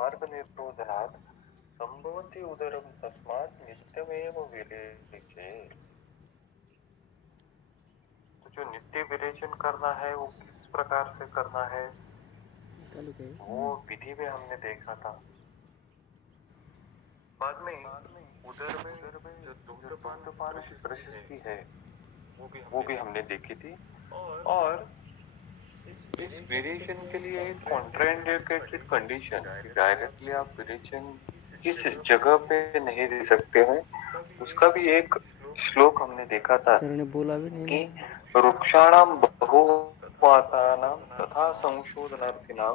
मार्गनिर्रोधनात् संभवति उदरम तस्मात् नित्यमेव विरेचे। तो जो नित्य विरेचन करना है वो किस प्रकार से करना है, वो विधि में हमने देखा था। बाद में उदर में जो धूम्रपान प्रशस्ति है वो भी हमने देखी थी। और इस विरेचन के लिए एक कॉन्ट्राइंडिकेटेड कंडीशन, डायरेक्टली आप विरेचन किस जगह पे नहीं दे सकते हैं, उसका भी एक श्लोक हमने देखा था सर ने बोला भी नहीं कि ना। वृक्षाणाम बहुवातानां तथा संशोधनार्थिनां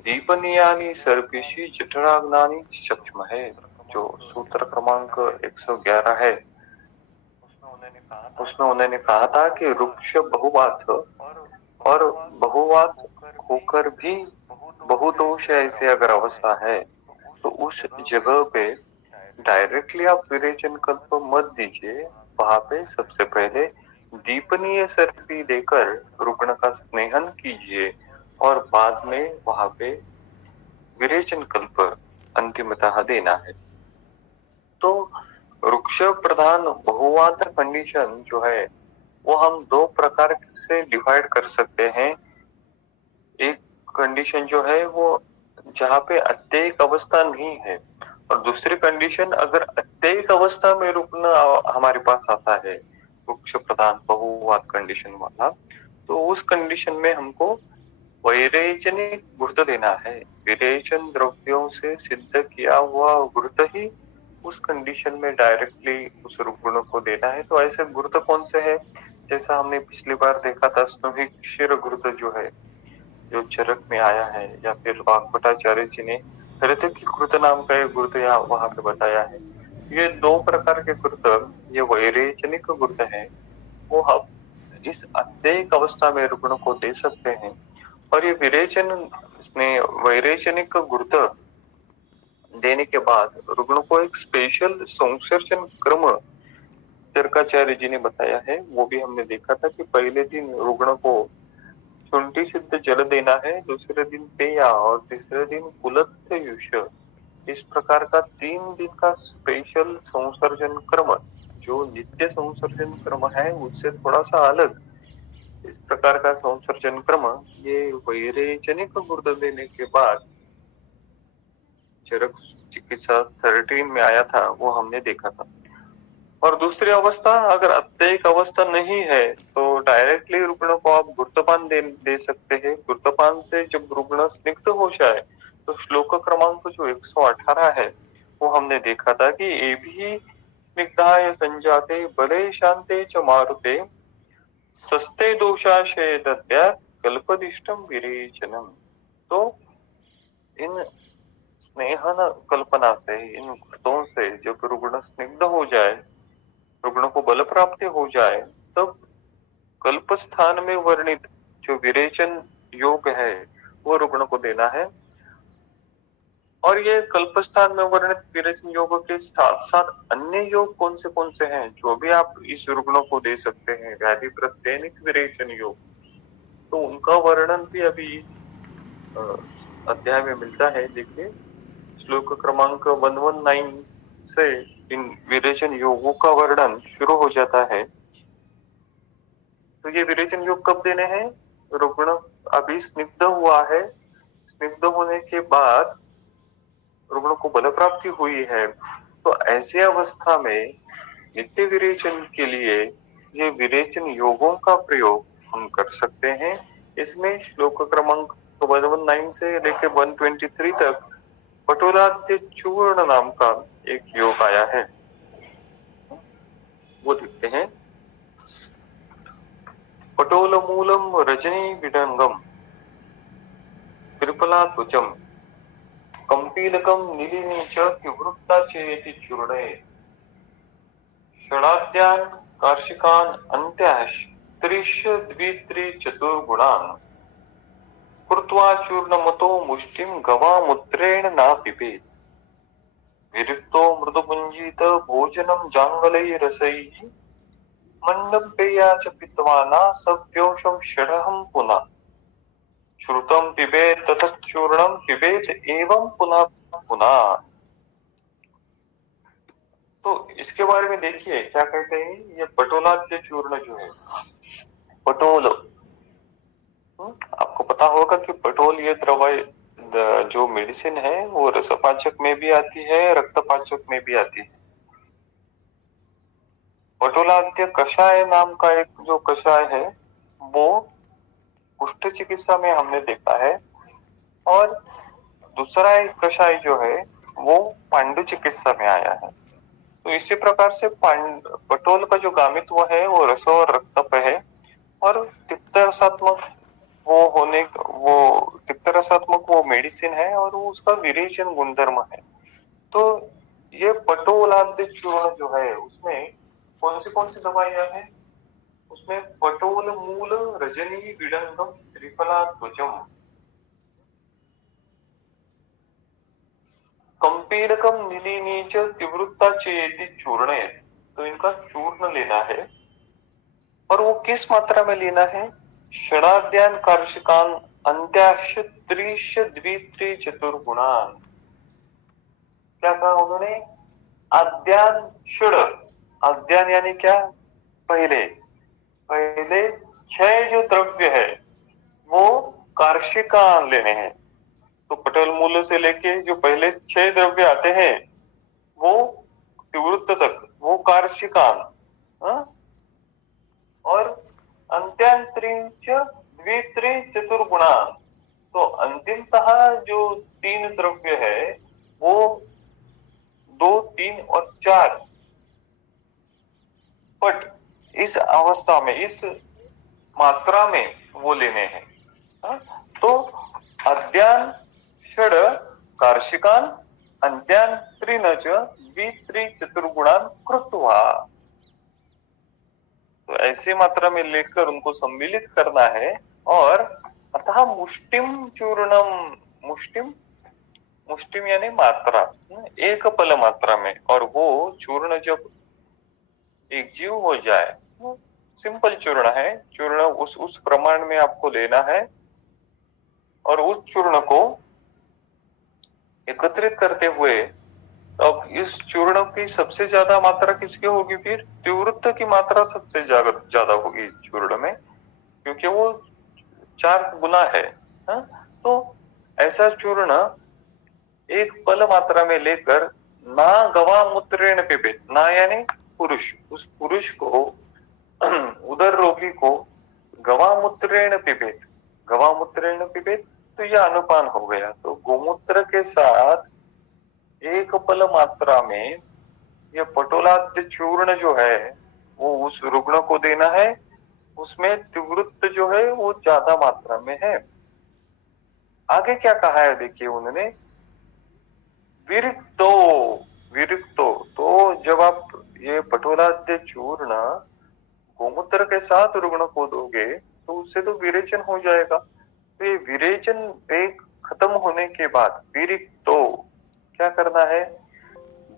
दीपनीयानि सर्पिषि जठराग्नानि चक्ष्महे। जो सूत्र क्रमांक 111 है, उसमें उन्होंने कहा था कि वृक्ष बहुवात और बहुवात होकर भी बहुदोष ऐसे अगर अवस्था है तो उस जगह पे डायरेक्टली आप विरेचन कल्प मत दीजिए। वहां पे सबसे पहले दीपनीय सर्पी देकर रुग्ण का स्नेहन कीजिए और बाद में वहां पे विरेचन कल्प अंतिमतः देना है। तो वृक्ष प्रधान बहुवात कंडीशन जो है वो हम दो प्रकार से डिवाइड कर सकते हैं। एक कंडीशन जो है वो जहाँ पे अत्ययिक अवस्था नहीं है, और दूसरी कंडीशन अगर अत्ययिक अवस्था में रुकना हमारे पास आता है, वृक्ष प्रधान बहुवात कंडीशन वाला, तो उस कंडीशन में हमको वैरेचनिक घृत देना है। विरेचन द्रव्यों से सिद्ध किया हुआ घृत ही उस कंडीशन में डायरेक्टली उस रुग्ण को देना है। तो ऐसे घृत कौन से है, जैसा हमने पिछली बार देखा था, स्नुभिक क्षीर घृत जो है, जो चरक में आया है, या फिर वाग्भटाचार्य जी ने हृतक की घृत नाम का एक घृत यहाँ वहां पे बताया है। ये दो प्रकार के घृत, ये वैरेचनिक घृत है, वो हम इस अत्ययिक अवस्था में रुग्ण को दे सकते हैं। और ये विरेचन वैरेचनिक घृत देने के बाद रुग्ण को एक स्पेशल संसर्जन क्रम चरकाचार्य जी ने बताया है, वो भी हमने देखा था कि पहले दिन रुग्ण को शुंठी सिद्ध जल देना है, दूसरे दिन पेया और तीसरे दिन कुलत्थ युष। इस प्रकार का 3 दिन का स्पेशल संसर्जन क्रम, जो नित्य संसर्जन क्रम है उससे थोड़ा सा अलग इस प्रकार का संसर्जन क्रम ये वैरेचनिक घृत देने के बाद चरक चिकित्सा 13 में आया था, वो हमने देखा था। और दूसरी अवस्था, अगर अत्ययिक अवस्था नहीं है तो डायरेक्टली रुग्ण को आप घृतपान दे सकते हैं। घृतपान से जब रुग्ण स्निग्ध हो जाए तो श्लोक क्रमांक जो 118 है वो हमने देखा था कि ये भी स्निग्धाय संजाते बले शांते च मारुते सस्ते दोषाशय दद्या कल्पदिष्टम विरेचनम। तो इन स्नेहन कल्पना से, इन घृतों से जब रुग्ण स्निग्ध हो जाए, रुग्ण को बल प्राप्ति हो जाए, तब कल्प स्थान में वर्णित जो विरेचन योग है वो रुग्ण को देना है। और ये कल्प स्थान में वर्णित विरेचन योग के साथ साथ अन्य योग कौन से हैं जो भी आप इस रुग्ण को दे सकते हैं, व्याधि प्रत्यनिक विरेचन योग, तो उनका वर्णन भी अभी इस अध्याय में मिलता है। देखिए श्लोक क्रमांक 119 से इन विरेचन योगों का वर्णन शुरू हो जाता है। तो ये विरेचन योग कब देने हैं, रुग्ण अभी स्निग्ध हुआ है, स्निग्ध होने के बाद रुग्ण को बल प्राप्ति हुई है, तो ऐसी अवस्था में नित्य विरेचन के लिए ये विरेचन योगों का प्रयोग हम कर सकते हैं। इसमें श्लोक क्रमांक 119 से लेकर 123 तक पटोलाद्य चूर्ण नाम का एक योग आया है, वो देखते हैं। पटोल मूलम रजनी विडंगम त्रिफला त्वचम कंपीलकम नीलिनी च तिवृत्ता चेति चूर्णे षडाद्यान् कार्षिकान् अन्त्याश् त्रिश द्वित्रि चतुर्गुणान् कृत्वा चूर्णमतो मुष्टिं गवामूत्रेण न पिबेत् विरक्तो मृदुपुञ्जित भोजनं जाङ्गलैरसैः मण्डं पेया च पित्वा न सव्योषं षडहं पुनः श्रुतम पिबेत तथा चूर्णम पिबेत एवं पुनः पुनः। तो इसके बारे में देखिए क्या कहते हैं, ये पटोलाद्य चूर्ण जो है, पटोल, आपको पता होगा कि पटोल ये द्रव्य जो मेडिसिन है वो रसपाचक में भी आती है, रक्तपाचक में भी आती है। पटोलाद्य कषाय नाम का एक जो कषाय है वो कुष्ठ चिकित्सा में हमने देखा है, और दूसरा एक कषाय जो है वो पांडु चिकित्सा में आया है। तो इसी प्रकार से पटोल का जो गामित्व है वो रस और रक्तप है, और तिक्त रसात्मक वो तिक्त रसात्मक वो मेडिसिन है, और वो उसका विरेचन गुणधर्म है। तो ये पटोलाद्य चूर्ण जो है उसमें कौन सी दवाइयां हैं, उसमें पटोल मूल रजनी विडंगम त्रिफला ध्वजम कंपीडकम नीलिनीच तीव्रता चेति चूर्ण। तो इनका चूर्ण लेना है, और वो किस मात्रा में लेना है, षडाद्यान कार्षिकान अंत्याश त्रिश द्वित्रि चतुर्गुणान। क्या कहा उन्होंने, अद्यान षड, अद्यान यानी क्या, पहले पहले 6 जो द्रव्य है वो कार्षिकान लेने हैं। तो पटल मूल से लेके जो पहले 6 द्रव्य आते हैं वो तीव्रता तक वो कार्षिकान, और अंत्यांतरिंच द्वित्रि चतुर्गुणान। तो अंतिमतः जो 3 द्रव्य है वो 2, 3 और 4 पट इस अवस्था में, इस मात्रा में वो लेने हैं। तो अद्यान षड कार्षिकान अंत्यान त्रिनच द्वित्रि चतुर्गुणान कृत्वा। तो ऐसी मात्रा में लेकर उनको सम्मिलित करना है, और अतः मुष्टिम चूर्णम, मुष्टिम मुष्टिम यानी मात्रा, एक पल मात्रा में, और वो चूर्ण जब एक जीव हो जाए, सिंपल चूर्ण है, चूर्ण उस प्रमाण में आपको लेना है, और उस चूर्ण को एकत्रित करते हुए, अब इस चूर्ण की सबसे ज्यादा मात्रा किसकी होगी, फिर तीव्रता की मात्रा सबसे ज्यादा होगी चूर्ण में, क्योंकि वो 4 गुना है। तो ऐसा चूर्ण एक पल मात्रा में लेकर ना गवा मूत्रेण पिबेत, ना यानी पुरुष, उस पुरुष को उदर रोगी को गवामूत्रेण पिबेत, गवामूत्रेण पिबेत, तो यह अनुपान हो गया। तो गोमूत्र के साथ एक पल मात्रा में यह पटोलाद्य चूर्ण जो है वो उस रुग्ण को देना है, उसमें तीव्रता जो है वो ज्यादा मात्रा में है। आगे क्या कहा है देखिए उन्होंने, विरिक्तो, विरिक्तो, तो जब आप ये पटोलाद्य चूर्ण गोमूत्र के साथ रुग्ण को दोगे तो उससे तो विरेचन हो जाएगा। तो ये विरेचन वेग खत्म होने के बाद विरिक्तो क्या करना है,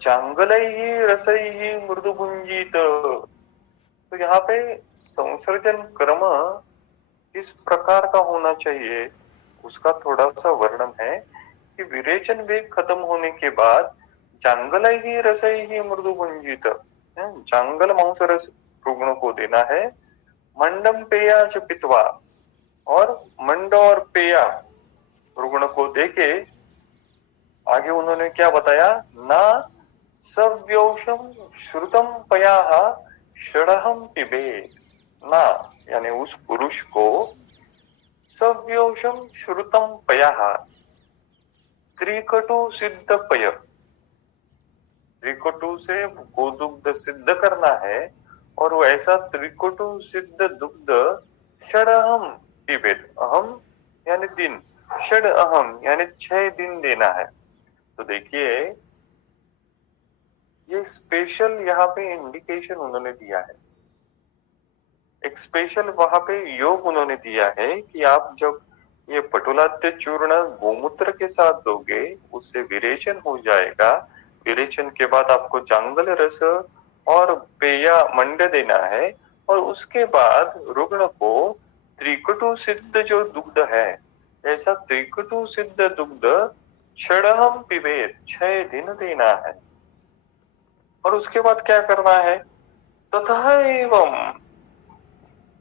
जांगलैहि रसैहि मृदुभुंजित। तो यहाँ पे संसर्जन क्रम किस प्रकार का होना चाहिए उसका थोड़ा सा वर्णन है, कि विरेचन वेग खत्म होने के बाद जांगलैहि रसैहि मृदुभुंजित, जांगल मांस रस रुग्ण को देना है, मंडम पेया च पित्वा, और मंड और पेया रुग्ण को देके आगे उन्होंने क्या बताया, ना सव्यौषम श्रुतम पयाह षडहम पिबेत, ना यानी उस पुरुष को सव्यौषम श्रुतम पयाह, त्रिकटु सिद्ध पय, त्रिकटु से गोदुग्ध सिद्ध करना है, और वो ऐसा त्रिकटु सिद्ध दुग्ध षडहम पिबेत, अहम यानी दिन, षड अहम यानी 6 दिन देना है। तो देखिए ये स्पेशल यहाँ पे इंडिकेशन उन्होंने दिया है, एक स्पेशल वहां पे योग उन्होंने दिया है कि आप जब ये पटोलाद्य चूर्ण गोमूत्र के साथ दोगे उससे विरेचन हो जाएगा, विरेचन के बाद आपको जांगल रस और पेया मंड देना है, और उसके बाद रुग्ण को त्रिकटु सिद्ध जो दुग्ध है ऐसा त्रिकटु सिद्ध दुग्ध क्षणहम पिबेत 6 दिन देना है। और उसके बाद क्या करना है? तथा एवं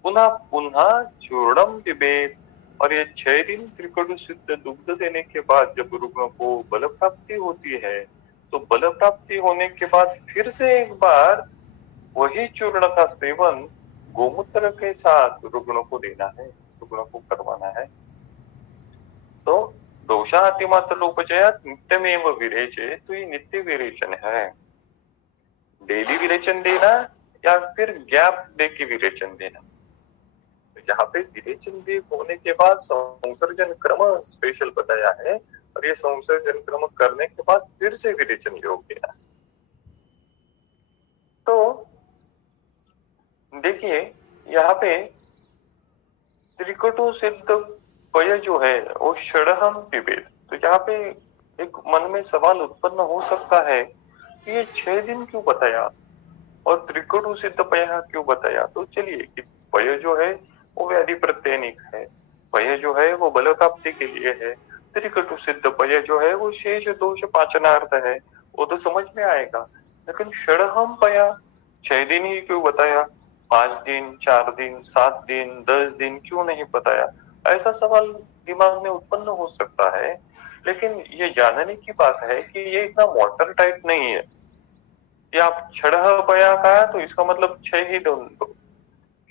पुनः पुनः चूर्णम पिबेत। और ये 6 दिन त्रिकटु सिद्ध दुग्ध देने के बाद जब रुग्ण को बल प्राप्ति होती है, तो बल प्राप्ति होने के बाद फिर से एक बार वही चूर्ण का सेवन गोमूत्र के साथ रुग्ण को देना है, रुग्ण को करवाना है। तो दोषातिमात्र उपचयात नित्यमेव विरेचे, तो ये नित्य विरेचन है। डेली विरेचन देना या फिर गैप दे के विरेचन देना। तो यहाँ पे विरेचन दे होने के बाद संसर्जन क्रम स्पेशल बताया है, और ये संसर्जन क्रम करने के बाद फिर से विरेचन योग देना। तो देखिए यहाँ पे त्रिकटु सिद्ध पय जो है वो षडहम पिबेत। तो यहाँ पे एक मन में सवाल उत्पन्न हो सकता है कि ये 6 दिन क्यों बताया और त्रिकटु सिद्ध पय क्यों बताया? तो चलिए कि पय जो है वो व्याधि प्रत्ययनिक है, पय जो है वो बल प्राप्ति के लिए है, त्रिकटु सिद्ध पय जो है वो शेष दोष पाचनार्थ है, वो तो समझ में आएगा। लेकिन षडहम पया 6 दिन ही क्यों बताया? 5 दिन, 4 दिन, 7 दिन, 10 दिन क्यों नहीं बताया? ऐसा सवाल दिमाग में उत्पन्न हो सकता है। लेकिन ये जानने की बात है कि ये इतना वाटर टाइट नहीं है। ये आप छड़ह पया कहा तो इसका मतलब 6 ही दो।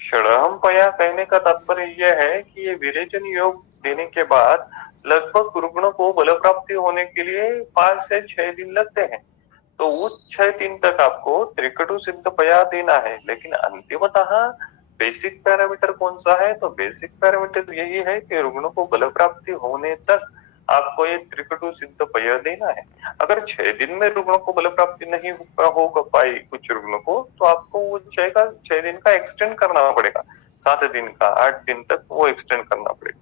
षडहम पया कहने का तात्पर्य यह है कि ये विरेचन योग देने के बाद लगभग रुग्ण को बल प्राप्ति होने के लिए 5 से 6 दिन लगते हैं। तो उस 6 दिन तक आपको त्रिकटु सिद्ध पया देना है। लेकिन अंतिमतः बेसिक पैरामीटर कौन सा है? तो बेसिक पैरामीटर यही है कि रुग्ण को बल प्राप्ति होने तक आपको ये त्रिकटु सिद्ध पय देना है। अगर 6 दिन में रुग्ण को बल प्राप्ति नहीं हो पाई कुछ रुग्ण को, तो आपको वो 6 दिन का एक्सटेंड करना पड़ेगा, 7 दिन का, 8 दिन तक वो एक्सटेंड करना पड़ेगा।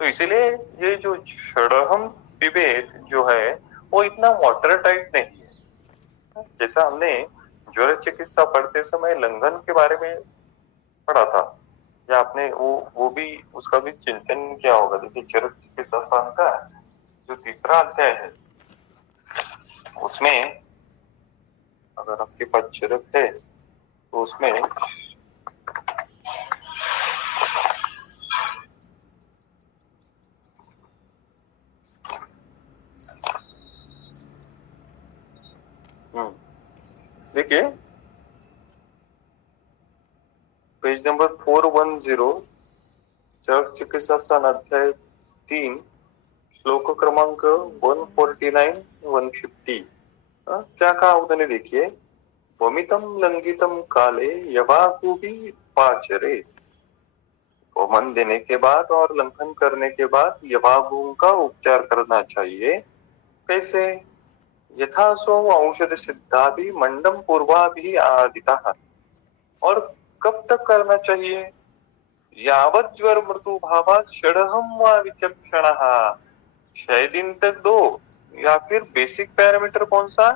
तो इसीलिए ये जो षडहम पिबेत जो है वो इतना वाटर टाइट नहीं है। जैसा हमने ज्वर चिकित्सा पढ़ते समय लंघन के बारे में पढ़ा था, या आपने वो भी उसका भी चिंतन किया होगा। देखिए ज्वर चिकित्सा स्थान का जो 3रा अध्याय है उसमें अगर आपके पास चरक है तो उसमें देखिए पेज नंबर 410 चरक चिकित्सा स्थान अध्याय 3 श्लोक क्रमांक 149 150। क्या कहा उन्होंने? देखिए वमितम लंघितम काले यवाकुबी पाचरे। वमन देने के बाद और लंघन करने के बाद यवागुओं का उपचार करना चाहिए। कैसे? यथा सो औषध सिद्धा भी मंडम पूर्वा भी आदिता। और कब तक करना चाहिए? यावत ज्वर मृत्यु भावा षडहम व विचक्षण। 6 दिन तक दो, या फिर बेसिक पैरामीटर कौन सा?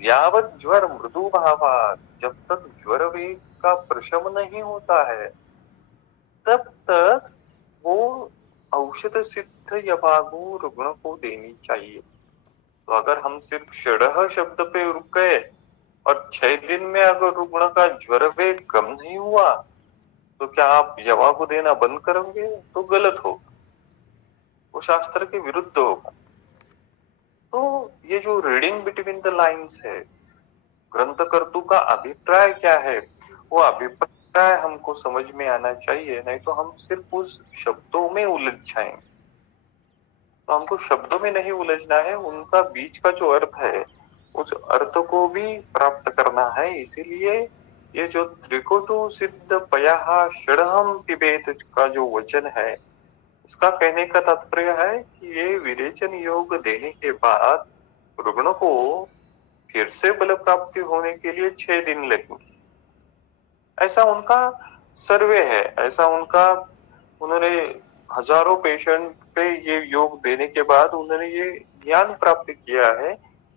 यावत ज्वर मृदु भावा, जब तक ज्वर वेग का प्रशम नहीं होता है तब तक वो औषध सिद्ध यवागु रुग्ण को देनी चाहिए। तो अगर हम सिर्फ षडह शब्द पे रुक गए और 6 दिन में अगर रुग्ण का ज्वर वेग कम नहीं हुआ तो क्या आप यवागु देना बंद करोगे? तो गलत होगा, वो शास्त्र के विरुद्ध होगा। तो ये जो रीडिंग बिटवीन द लाइंस है, ग्रंथकर्तु का अभिप्राय क्या है, वो अभिप्राय हमको समझ में आना चाहिए, नहीं तो हम सिर्फ उस शब्दों में उलझ जाएंगे। तो हमको शब्दों में नहीं उलझना है, उनका बीच का जो अर्थ है उस अर्थ को भी प्राप्त करना है। इसीलिए ये जो त्रिकटु सिद्ध पयः षडहम पिबेत का जो वचन है, इसका कहने का तात्पर्य है कि ये विरेचन योग देने के बाद रुग्ण को फिर से बल प्राप्ति होने के लिए 6 दिन लगेंगे। ऐसा उनका सर्वे है, ऐसा उनका, उन्होंने हजारों पेशेंट पे ये योग देने के बाद उन्होंने ये ज्ञान प्राप्त किया है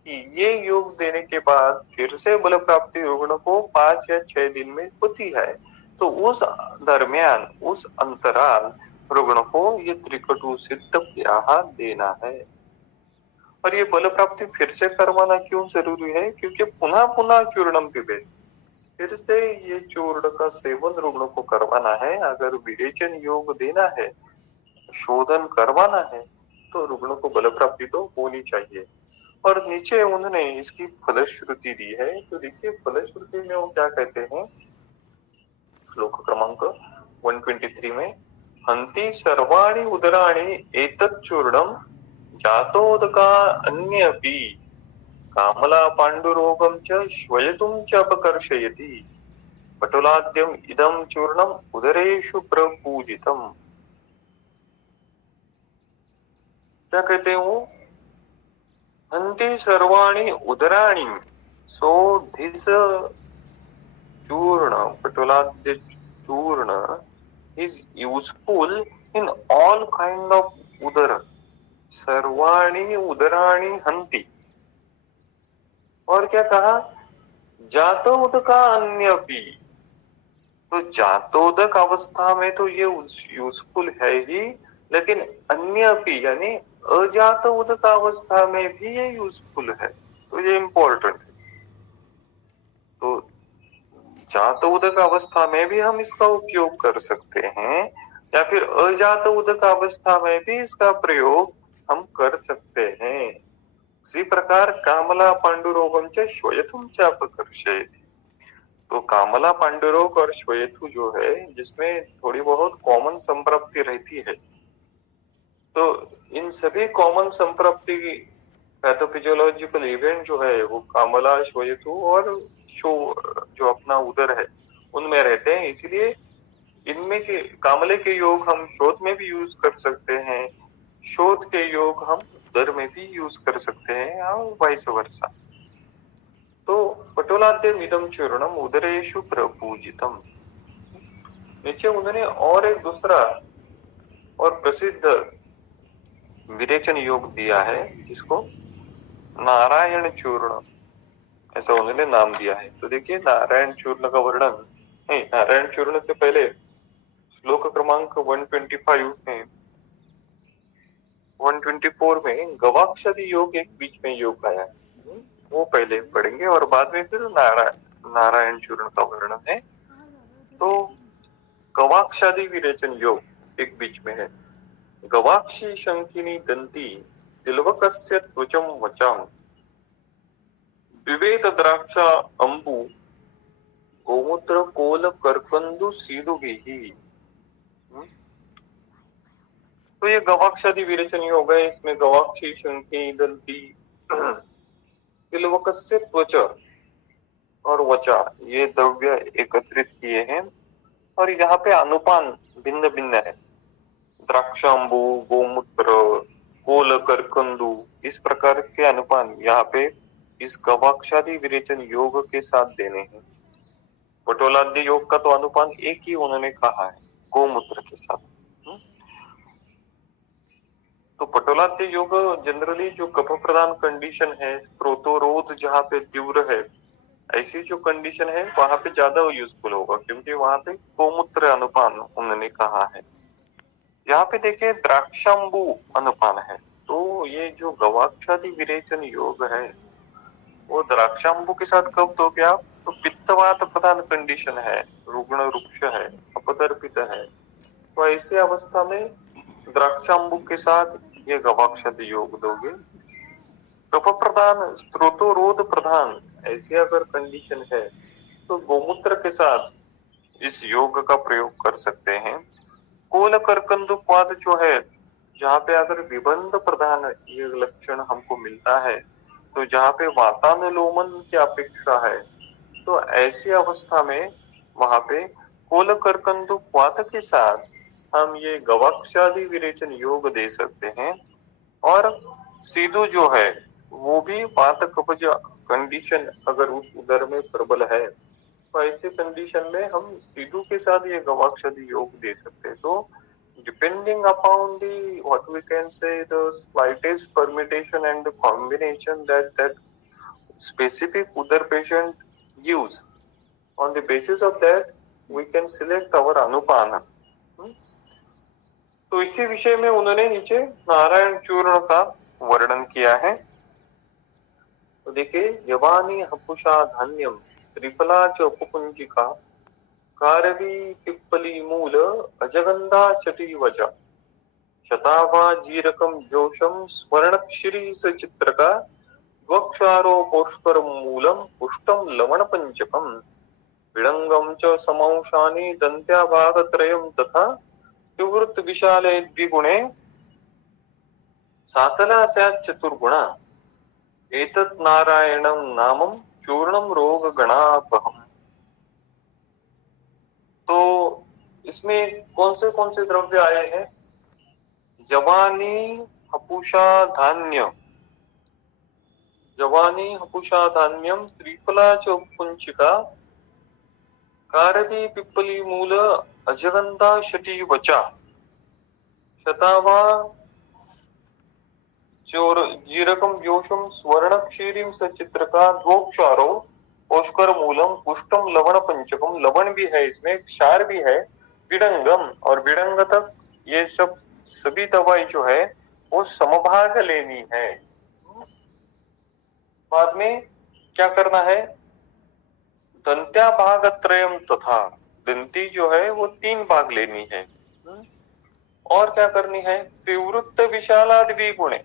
कि ये योग देने के बाद फिर से बल प्राप्ति रुग्ण को 5 या 6 दिन में होती है। तो उस दरमियान, उस अंतराल रुग्ण को ये त्रिकटु सिद्ध ब्याह देना है। और ये बल प्राप्ति फिर से करवाना क्यों जरूरी है? क्योंकि पुनः पुनः चूर्णम पिबेत, फिर से ये चूर्ण का सेवन रुग्ण को करवाना है। अगर विरेचन योग देना है, शोधन करवाना है, तो रुग्ण को बल प्राप्ति तो होनी चाहिए। और नीचे उन्होंने इसकी फलश्रुति दी है। तो देखिए फलश्रुति में वो क्या कहते हैं, श्लोक क्रमांक 123 में, हंति सर्वाणि उदराणि एतत् चूर्णम जातोदका अन्यपि कामला पांडुरोगम च श्वयतुं च अपकर्षयति पटुलाद्यम इदं चूर्णम उदरेषु प्रपूजितम। क्या कहते हो, हंति सर्वाणि उदराणि, सो दिस चूर्ण, पटुलाद्य चूर्ण is useful in all kind of udara, सर्वाणि उदराणि हंति। और क्या कहा, जातोदका अन्यपि, तो जातोदक अवस्था में तो ये यूजफुल है ही, लेकिन अन्यपि यानी अजात उदक अवस्था में भी ये यूजफुल है। तो ये इंपॉर्टेंट है। तो जात उदक अवस्था में भी हम इसका उपयोग कर सकते हैं, या फिर अजात उदक अवस्था में भी इसका प्रयोग हम कर सकते हैं। इसी प्रकार कामला पांडुरोगम च श्वेतुम च अपकर्षयति, तो कामला पांडुरोग और श्वेतु जो है, जिसमें थोड़ी बहुत कॉमन संप्रप्ति रहती है, तो इन सभी कॉमन संप्रप्ति पैथोफिजियोलॉजिकल इवेंट जो है वो कामला, श्वेतु और जो अपना उदर है उनमें रहते हैं। इसलिए इनमें के कामले के योग हम शोध में भी यूज कर सकते हैं, शोध के योग हम उदर में भी यूज कर सकते हैं, और वाइस वर्सा। तो पटोलाद्यम इदं चूर्णम उदरेषु प्रपूजितम। नीचे उन्होंने और एक दूसरा और प्रसिद्ध विरेचन योग दिया है, जिसको नारायण चूर्ण, ऐसा उन्होंने नाम दिया है। तो देखिए नारायण चूर्ण का वर्णन है। नारायण चूर्ण से पहले श्लोक क्रमांक 125 में, 124 में गवाक्षादि योग एक बीच में योग आया है, वो पहले पढ़ेंगे और बाद में फिर नारायण चूर्ण का वर्णन है। तो गवाक्षादि विरेचन योग एक बीच में है। गवाक्षी शंकिनी दंती तिलवकस्य त्वचम वचाम विवेत द्राक्षा अंबु गोमूत्र कोल करकंदु सीधुभिः। तो ये गवाक्षादि विरेचन योग है। इसमें गवाक्षी शंकिनी दंती तिलवकस्य त्वच और वचा ये द्रव्य एकत्रित किए हैं, और यहाँ पे अनुपान भिन्न भिन्न है। द्राक्षांबु, गोमूत्र, कोल करकंदु, इस प्रकार के अनुपान यहाँ पे इस गवाक्षादि विरेचन योग के साथ देने हैं। पटोलाद्य योग का तो अनुपान एक ही उन्होंने कहा है, गोमूत्र के साथ। तो पटोलाद्य योग जनरली जो कफ प्रधान कंडीशन है, स्त्रोतोरोध जहाँ पे तीव्र है, ऐसी जो कंडीशन है वहां पे ज्यादा यूजफुल होगा, क्योंकि वहां पे गोमूत्र अनुपान उन्होंने कहा है। यहाँ पे देखिए द्राक्षांबु अनुपान है। तो ये जो गवाक्षादि विरेचन योग है वो द्राक्षांबु के साथ कब दोगे आप, तो पित्तवात प्रधान कंडीशन है, रुग्ण रुक्ष है, अपदर्पित है, तो ऐसी अवस्था में द्राक्षांबु के साथ ये गवाक्षादि योग दोगे। कफ प्रधान, स्त्रोतोरोध प्रधान, ऐसी अगर कंडीशन है तो गोमूत्र के साथ इस योग का प्रयोग कर सकते हैं। कोल करकंदुपाद जो है, जहाँ पे अगर विबंध प्रधान ये लक्षण हमको मिलता है, तो जहाँ पे वातानुलोमन की अपेक्षा है, तो ऐसी अवस्था में वहां पे कोल करकंदुपाद के साथ हम ये गवाक्षादि विरेचन योग दे सकते हैं। और सीधु जो है वो भी वात कफज कंडीशन अगर उस उदर में प्रबल है, तो ऐसे कंडीशन में हम सीधु के साथ ये गवाक्षादि योग दे सकते हैं। तो depending upon the what we can say the slightest permutation and the combination that specific udar patient gives, on the basis of that we can select our anupana. तो इसी विषय में उन्होंने नीचे नारायण चूर्ण का वर्णन किया है। तो देखिए, यवानी हपुषा धान्यम त्रिफला च उपकुंजिका कारवी पिप्पली मूल अजगंधा चटी वचा शतावा जीरकम जोशम स्वर्णक्षिरी सचित्रका द्वक्षारो पुष्कर मूलम पुष्टम लवण पंचकम विडंगम च समंशानि दंत्याभागत्रयम तथा तिवृत्त विशाले द्विगुणे सातला स्यात् चतुर्गुणा एतत् नारायणं नामं चूर्णम रोग गणापहम। तो इसमें कौन से द्रव्य आए हैं? जवानी हपुषा धान्य, जवानी हपुषा धान्यम त्रिफला च उपकुंचिका कारवी पिप्पली मूल अजगंधा शटी वचा शतावा चोर जीरकम योषम स्वर्ण क्षीरिम सचित्रका द्वोक्षारो पुष्कर मूलम पुष्टम लवण पंचकम, लवण भी है इसमें, क्षार भी है, विडंगम और विडंग तक ये सब सभी दवाई जो है वो समभाग लेनी है। बाद में क्या करना है? दंत्या भाग त्रयम तथा, दंती जो है वो 3 भाग लेनी है। और क्या करनी है? तिवृत्त विशालादि द्विगुणे,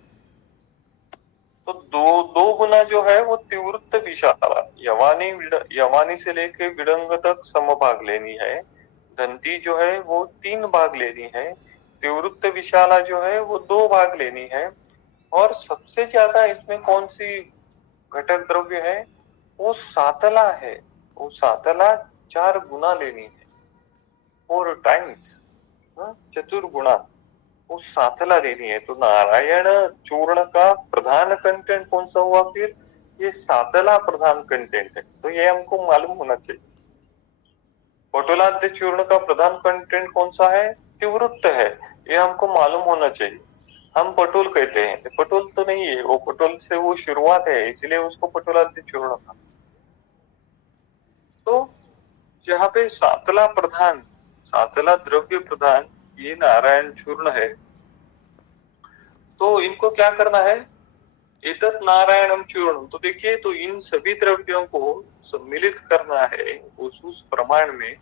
तो दो गुना जो है वो तिवृत्त विशाला, यवानी से लेके विडंग तक समभाग लेनी है। दंती जो है वो 3 भाग लेनी है। तिवृत्त विशाला जो है वो 2 भाग लेनी है। और सबसे ज्यादा इसमें कौन सी घटक द्रव्य है? वो सातला है। वो सातला 4 गुना लेनी है, 4 टाइम्स, चतुर्गुणा वो सातला लेनी है। तो नारायण चूर्ण का प्रधान कंटेंट कौन सा हुआ फिर? ये सातला प्रधान कंटेंट है। तो ये हमको मालूम होना चाहिए। पटोलाद्य चूर्ण का प्रधान कंटेंट कौन सा है? तिवृत्त है, ये हमको मालूम होना चाहिए। हम पटोल कहते हैं, पटोल तो नहीं है वो, पटोल से वो शुरुआत है इसलिए उसको पटोलाद्य चूर्ण था। तो यहाँ पे सातला प्रधान, सातला द्रव्य प्रधान ये नारायण चूर्ण है। तो इनको क्या करना है? एतत् नारायणम चूर्ण। तो देखिए, तो इन सभी द्रव्यों को सम्मिलित करना है उस प्रमाण में,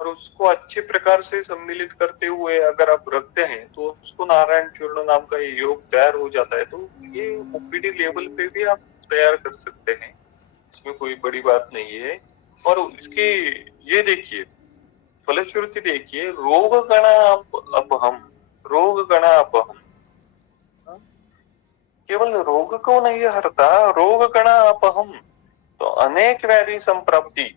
और उसको अच्छे प्रकार से सम्मिलित करते हुए अगर आप रखते हैं तो उसको नारायण चूर्ण नाम का ये योग तैयार हो जाता है। तो ये ओपीडी लेवल पे भी आप तैयार कर सकते हैं, इसमें कोई बड़ी बात नहीं है। और इसकी ये देखिए फलश्रुति देखिए, रोग गणा अपहम, रोग गणा अपहम, केवल रोग को नहीं हरता, रोग गणा अपहम, तो अनेक व्याधि संप्राप्ति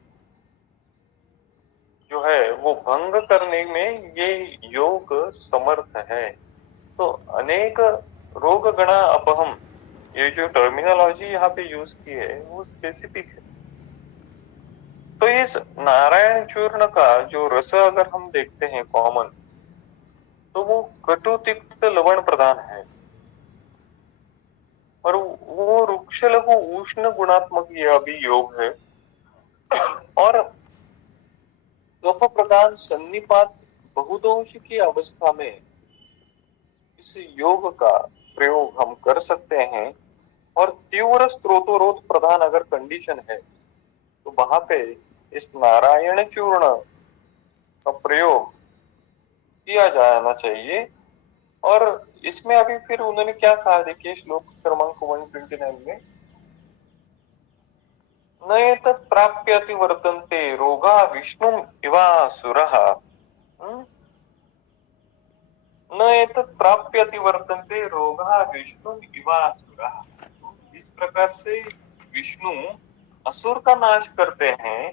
जो है वो भंग करने में ये योग समर्थ है। तो अनेक रोग गणा अपहम, ये जो टर्मिनोलॉजी यहाँ पे यूज की है वो स्पेसिफिक है। तो इस नारायण चूर्ण का जो रस अगर हम देखते हैं कॉमन, तो वो कटु तिक्त लवण प्रधान है, और वो रुक्ष लघु उष्ण गुणात्मक यह भी योग है। और कफ प्रधान सन्निपात बहुदोष की अवस्था में इस योग का प्रयोग हम कर सकते हैं। और तीव्र स्त्रोतोरोध प्रधान अगर कंडीशन है तो वहां पे इस नारायण चूर्ण का प्रयोग किया जाना चाहिए। और इसमें अभी फिर उन्होंने क्या कहा, देखिए श्लोक क्रमांक 129 में, न एतत् प्राप्यति वर्तन्ते रोगा विष्णु इवासुरः, न एतत् प्राप्यति वर्तन्ते रोगा विष्णु इवासुरः। इस प्रकार से विष्णु असुर का नाश करते हैं,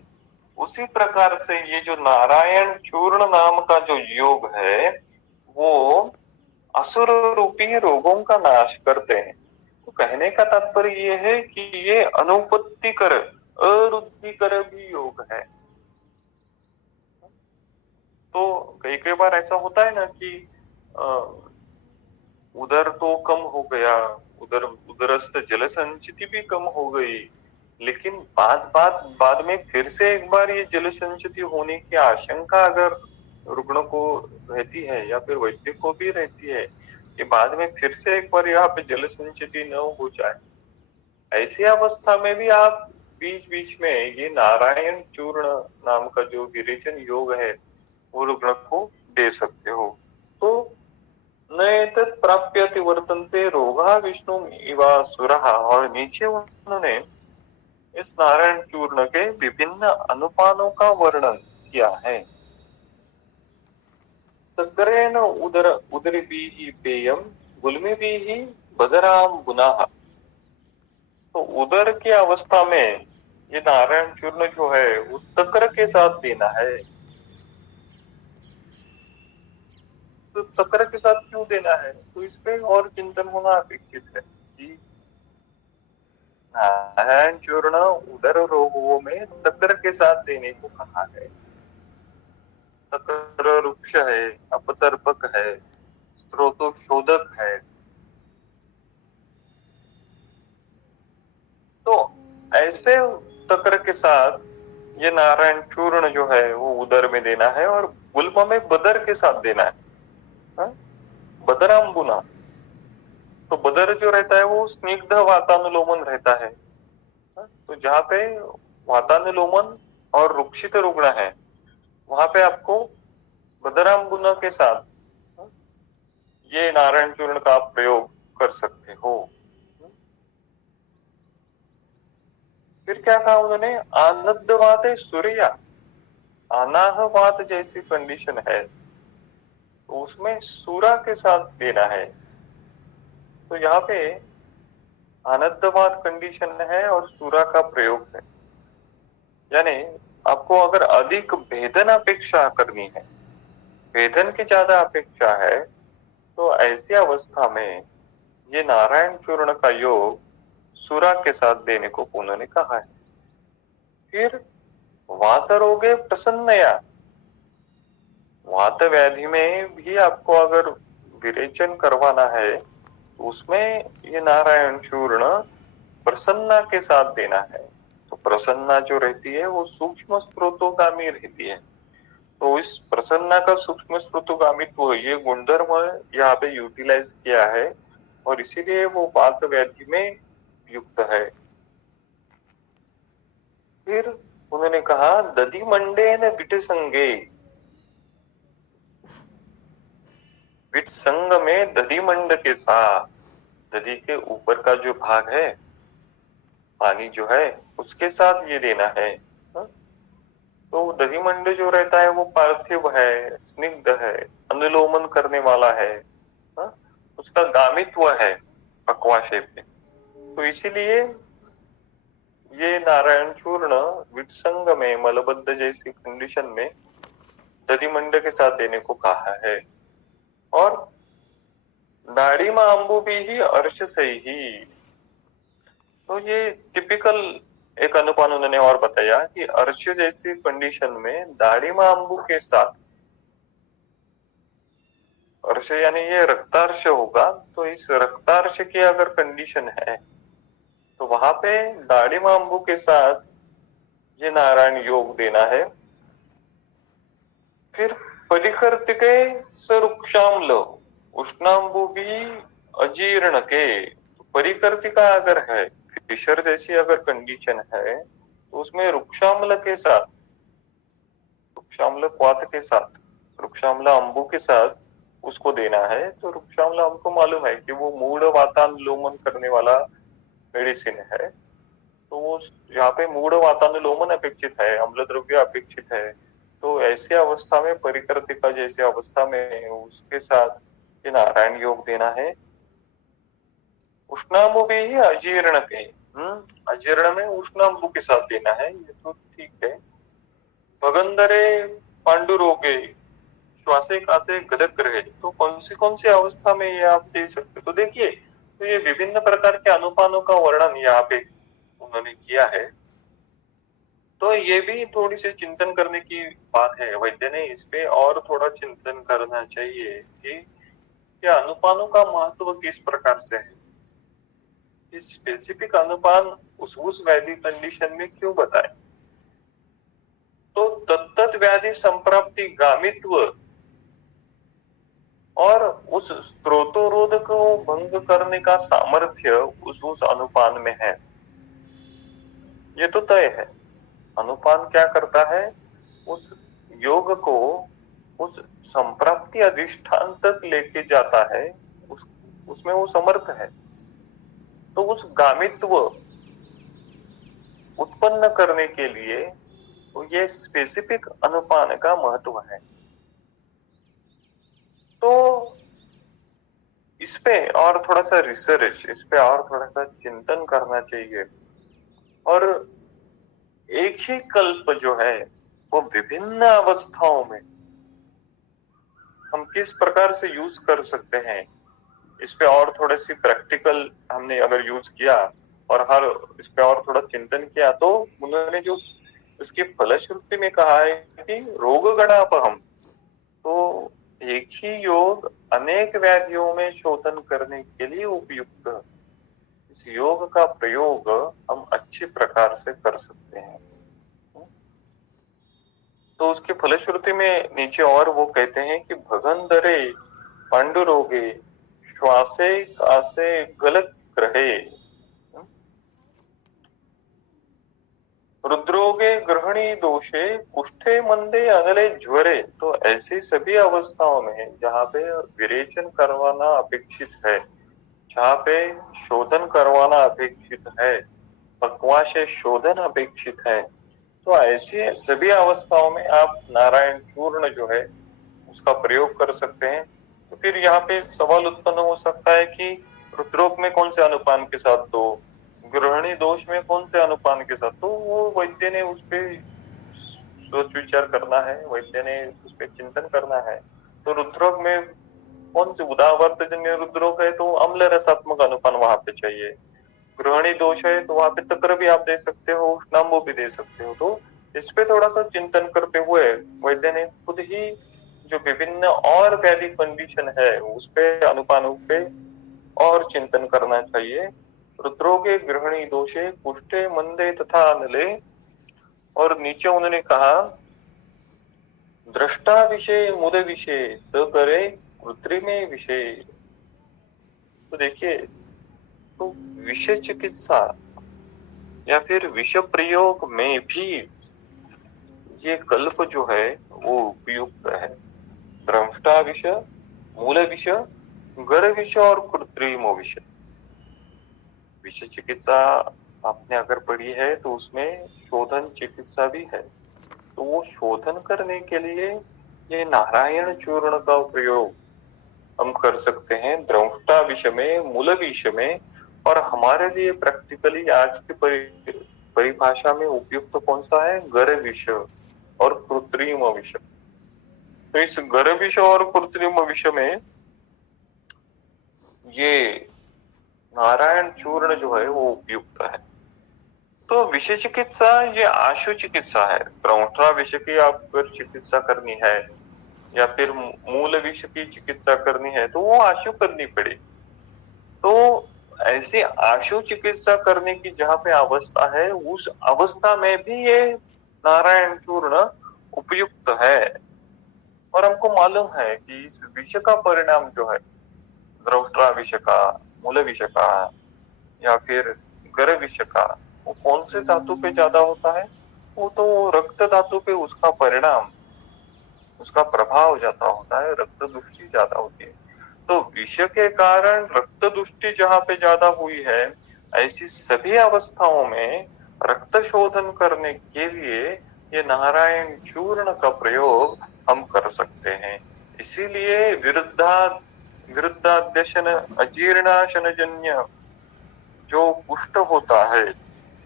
उसी प्रकार से ये जो नारायण चूर्ण नाम का जो योग है वो असुर रूपी रोगों का नाश करते हैं। तो कहने का तात्पर्य ये है कि ये अनुपत्तिकर अरुद्धिकर भी योग है। तो कई कई बार ऐसा होता है ना कि उधर तो कम हो गया, उदरस्थ जल संचिति भी कम हो गई, लेकिन बाद में फिर से एक बार ये जल संचिति होने की आशंका अगर रुग्ण को रहती है या फिर वैद्य को भी रहती है कि बाद में फिर से एक बार यहाँ पे जल संचिति न हो जाए, ऐसी अवस्था में भी आप बीच बीच में ये नारायण चूर्ण नाम का जो विरेचन योग है वो रुग्ण को दे सकते हो। तो नैतत् प्राप्यति वर्तन्ते रोगा विष्णु इवासुरः, और नीचे उन्होंने इस नारायण चूर्ण के विभिन्न अनुपानों का वर्णन किया है। सक्रेण उदर उदरिभिः पेयम गुल्मिभिः बदराम गुनाः। तो उदर की अवस्था में ये नारायण चूर्ण जो है वो तक्र के साथ देना है। तो तक्र के साथ क्यों देना है, तो इस पे और चिंतन होना अपेक्षित है कि नारायण चूर्ण उदर रोगों में तक्र के साथ देने को कहा है। तक्र वृक्ष है, अपतर्पक है, स्त्रोतोशोधक है। तो ऐसे तक्र के साथ ये नारायण चूर्ण जो है वो उदर में देना है और गुल्म में बदर के साथ देना है। हा? बदराम्बुना, तो बदर जो रहता है वो स्निग्ध वातानुलोमन रहता है। तो जहाँ पे वातानुलोमन और रुक्षित रुग्ण है वहां पे आपको बदराम्बुना के साथ ये नारायण चूर्ण का आप प्रयोग कर सकते हो। फिर क्या कहा उन्होंने, आनंदवात सूर्या, अनाहवात जैसी कंडीशन है तो उसमें सूरा के साथ देना है। तो यहाँ पे आनंदवात कंडीशन है और सूरा का प्रयोग है, यानी आपको अगर अधिक भेदन अपेक्षा करनी है, भेदन की ज्यादा अपेक्षा है, तो ऐसी अवस्था में ये नारायण चूर्ण का योग सूरा के साथ देने को उन्होंने कहा है। फिर वात रोगे प्रसन्नया, वात व्याधि में भी आपको अगर विरेचन करवाना है तो उसमें ये नारायण चूर्ण प्रसन्ना के साथ देना है। तो प्रसन्ना जो रहती है वो सूक्ष्म स्रोतोगामी रहती है, तो इस प्रसन्ना का सूक्ष्म स्रोतोगामित्व ये गुणधर्म यहाँ पे यूटिलाइज किया है और इसीलिए वो वात व्याधि में युक्त है। फिर उन्होंने कहा दधि मंडे न विट संगे, विट संग में दधि मंड के साथ, दधि के ऊपर का जो भाग है पानी जो है उसके साथ ये देना है। तो दधि मंड जो रहता है वो पार्थिव है, स्निग्ध है, अनुलोमन करने वाला है, उसका गामित्व है पक्वाशय पे, तो इसीलिए ये नारायण चूर्ण वित्संग में मलबद्ध जैसी कंडीशन में दधिमंड के साथ देने को कहा है। और दाढ़ीमा अंबु भी ही अर्श से ही, तो ये टिपिकल एक अनुपान उन्होंने और बताया कि अर्श जैसी कंडीशन में दाढ़ीमा अंबु के साथ, अर्श यानी ये रक्तार्श होगा, तो इस रक्तार्श की अगर कंडीशन है तो वहां पे दाढ़ीमा अंबु के साथ ये नारायण योग देना है। फिर परिकर्तिके सरुक्षाम्ल उष्णाम्बु भी अजीर्ण के, परिकर्तिका अगर है, फिशर जैसी अगर कंडीशन है तो उसमें रुक्षाम्ल के साथ, रुक्षाम्ल क्वाथ के साथ, रुक्षाम्ल अंबु के साथ उसको देना है। तो रुक्षाम्ल हमको मालूम है कि वो मूढ़ वातानुलोमन करने वाला मेडिसिन है, तो वो यहाँ पे मूढ़ वातानुलोमन अपेक्षित है, अम्ल द्रव्य अपेक्षित है, तो ऐसी अवस्था में परिकर्तिका जैसी अवस्था में उसके साथ ये नारायण योग देना है। उष्णाम्बु भी ही अजीर्ण के, अजीर्ण में उष्णाम्बु के साथ देना है, ये तो ठीक है। भगंदरे पांडुरोगे श्वासे कासे गदक रहे, तो कौन सी अवस्था में ये आप दे सकते, तो देखिए तो ये विभिन्न प्रकार के अनुपानों का वर्णन यहाँ पे उन्होंने किया है। तो ये भी थोड़ी सी चिंतन करने की बात है, वैद्य ने इस पे और थोड़ा चिंतन करना चाहिए कि क्या अनुपानों का महत्व किस प्रकार से है, इस स्पेसिफिक अनुपान उस व्याधि कंडीशन में क्यों बताए। तो तत्त व्याधि संप्राप्ति गामित्व और उस स्त्रोतोरोध को भंग करने का सामर्थ्य उस अनुपान में है। ये तो तय है। अनुपान क्या करता है? उस योग को उस संप्राप्ति अधिष्ठान तक लेके जाता है, उसमें वो समर्थ है। तो उस गामित्व उत्पन्न करने के लिए तो ये स्पेसिफिक अनुपान का महत्व है। तो इस पे और थोड़ा सा रिसर्च, इस पे और थोड़ा सा चिंतन करना चाहिए। और एक ही कल्प जो है वो विभिन्न अवस्थाओं में हम किस प्रकार से यूज कर सकते हैं, इस पे और थोड़े सी प्रैक्टिकल हमने अगर यूज किया और हर इस पे और थोड़ा चिंतन किया तो उन्होंने जो उसकी फलश्रुति में कहा है कि रोग गणापहम, तो एक ही योग अनेक व्याधियों में शोधन करने के लिए उपयुक्त। इस योग का प्रयोग हम अच्छी प्रकार से कर सकते हैं। तो उसकी फलश्रुति में नीचे और वो कहते हैं कि भगंदरे पांडुरोगे श्वासे कासे गलत ग्रहे रुद्रोगे ग्रहणी दोषे कुष्ठे मंदे अनले ज्वरे। तो ऐसी सभी अवस्थाओं में जहाँ पे विरेचन करवाना अपेक्षित है, जहाँ पे शोधन करवाना अपेक्षित है, पक्वाशय शोधन अपेक्षित है, तो ऐसी सभी अवस्थाओं में आप नारायण चूर्ण जो है उसका प्रयोग कर सकते हैं। तो फिर यहाँ पे सवाल उत्पन्न हो सकता है कि रुद्रोग में कौन से अनुपान के साथ दो, ग्रहणी दोष में कौन से अनुपान के साथ, तो वो वैद्य ने उस पे सोच विचार करना है, वैद्य ने उस पे चिंतन करना है। तो रुद्रोग में कौन से उदावर्त जन्य रुद्रोग है तो अम्ल रसात्मक अनुपान वहां पे चाहिए। ग्रहणी दोष है तो वहां पे तक्र भी आप दे सकते हो, उष्णाम्बो भी दे सकते हो। तो इस पे थोड़ा सा चिंतन करते हुए वैद्य ने खुद ही जो विभिन्न और व्याधि कंडीशन है उस पे अनुपानों पे और चिंतन करना चाहिए। रुद्रोगे गृहिणी दोषे कुष्ठे मंदे तथा अनले। और नीचे उन्होंने कहा दृष्टा विषय मुद विषय स करे कृत्रिमे विषय। तो देखिए, तो विष चिकित्सा या फिर विष प्रयोग में भी ये कल्प जो है वो उपयुक्त है। द्रष्टा विष, मूल विष, गर विष और कृत्रिम विष। विष चिकित्सा आपने अगर पढ़ी है तो उसमें शोधन चिकित्सा भी है। तो वो शोधन करने के लिए ये नारायण चूर्ण का प्रयोग हम कर सकते हैं द्रष्टा विष में, मूल विष में। और हमारे लिए प्रैक्टिकली आज की परिभाषा में उपयुक्त कौन सा है? गर विष और कृत्रिम विष। तो इस गर विष और कृत्रिम विष में ये नारायण चूर्ण जो है वो उपयुक्त है। तो विष चिकित्सा ये आशु चिकित्सा है। द्रष्टा विष की आपको चिकित्सा करनी है या फिर मूल विष की चिकित्सा करनी है तो वो आशु करनी पड़े। तो ऐसी आशु चिकित्सा करने की जहाँ पे अवस्था है उस अवस्था में भी ये नारायण चूर्ण उपयुक्त है। और हमको मालूम है कि इस विष का परिणाम जो है द्रष्टा विष का, मूल विष का या फिर गर विष का, वो कौन से धातु पे ज्यादा होता है? वो तो रक्त धातु पे उसका परिणाम, उसका प्रभाव ज्यादा होता है, रक्त दुष्टि ज्यादा होती है। तो विष के कारण रक्त दुष्टि जहाँ पे ज्यादा हुई है ऐसी सभी अवस्थाओं में रक्त शोधन करने के लिए ये नारायण चूर्ण का प्रयोग हम कर सकते हैं। इसीलिए विरुद्धाद्यशन अजीर्णाशन जन्य जो कुष्ठ होता है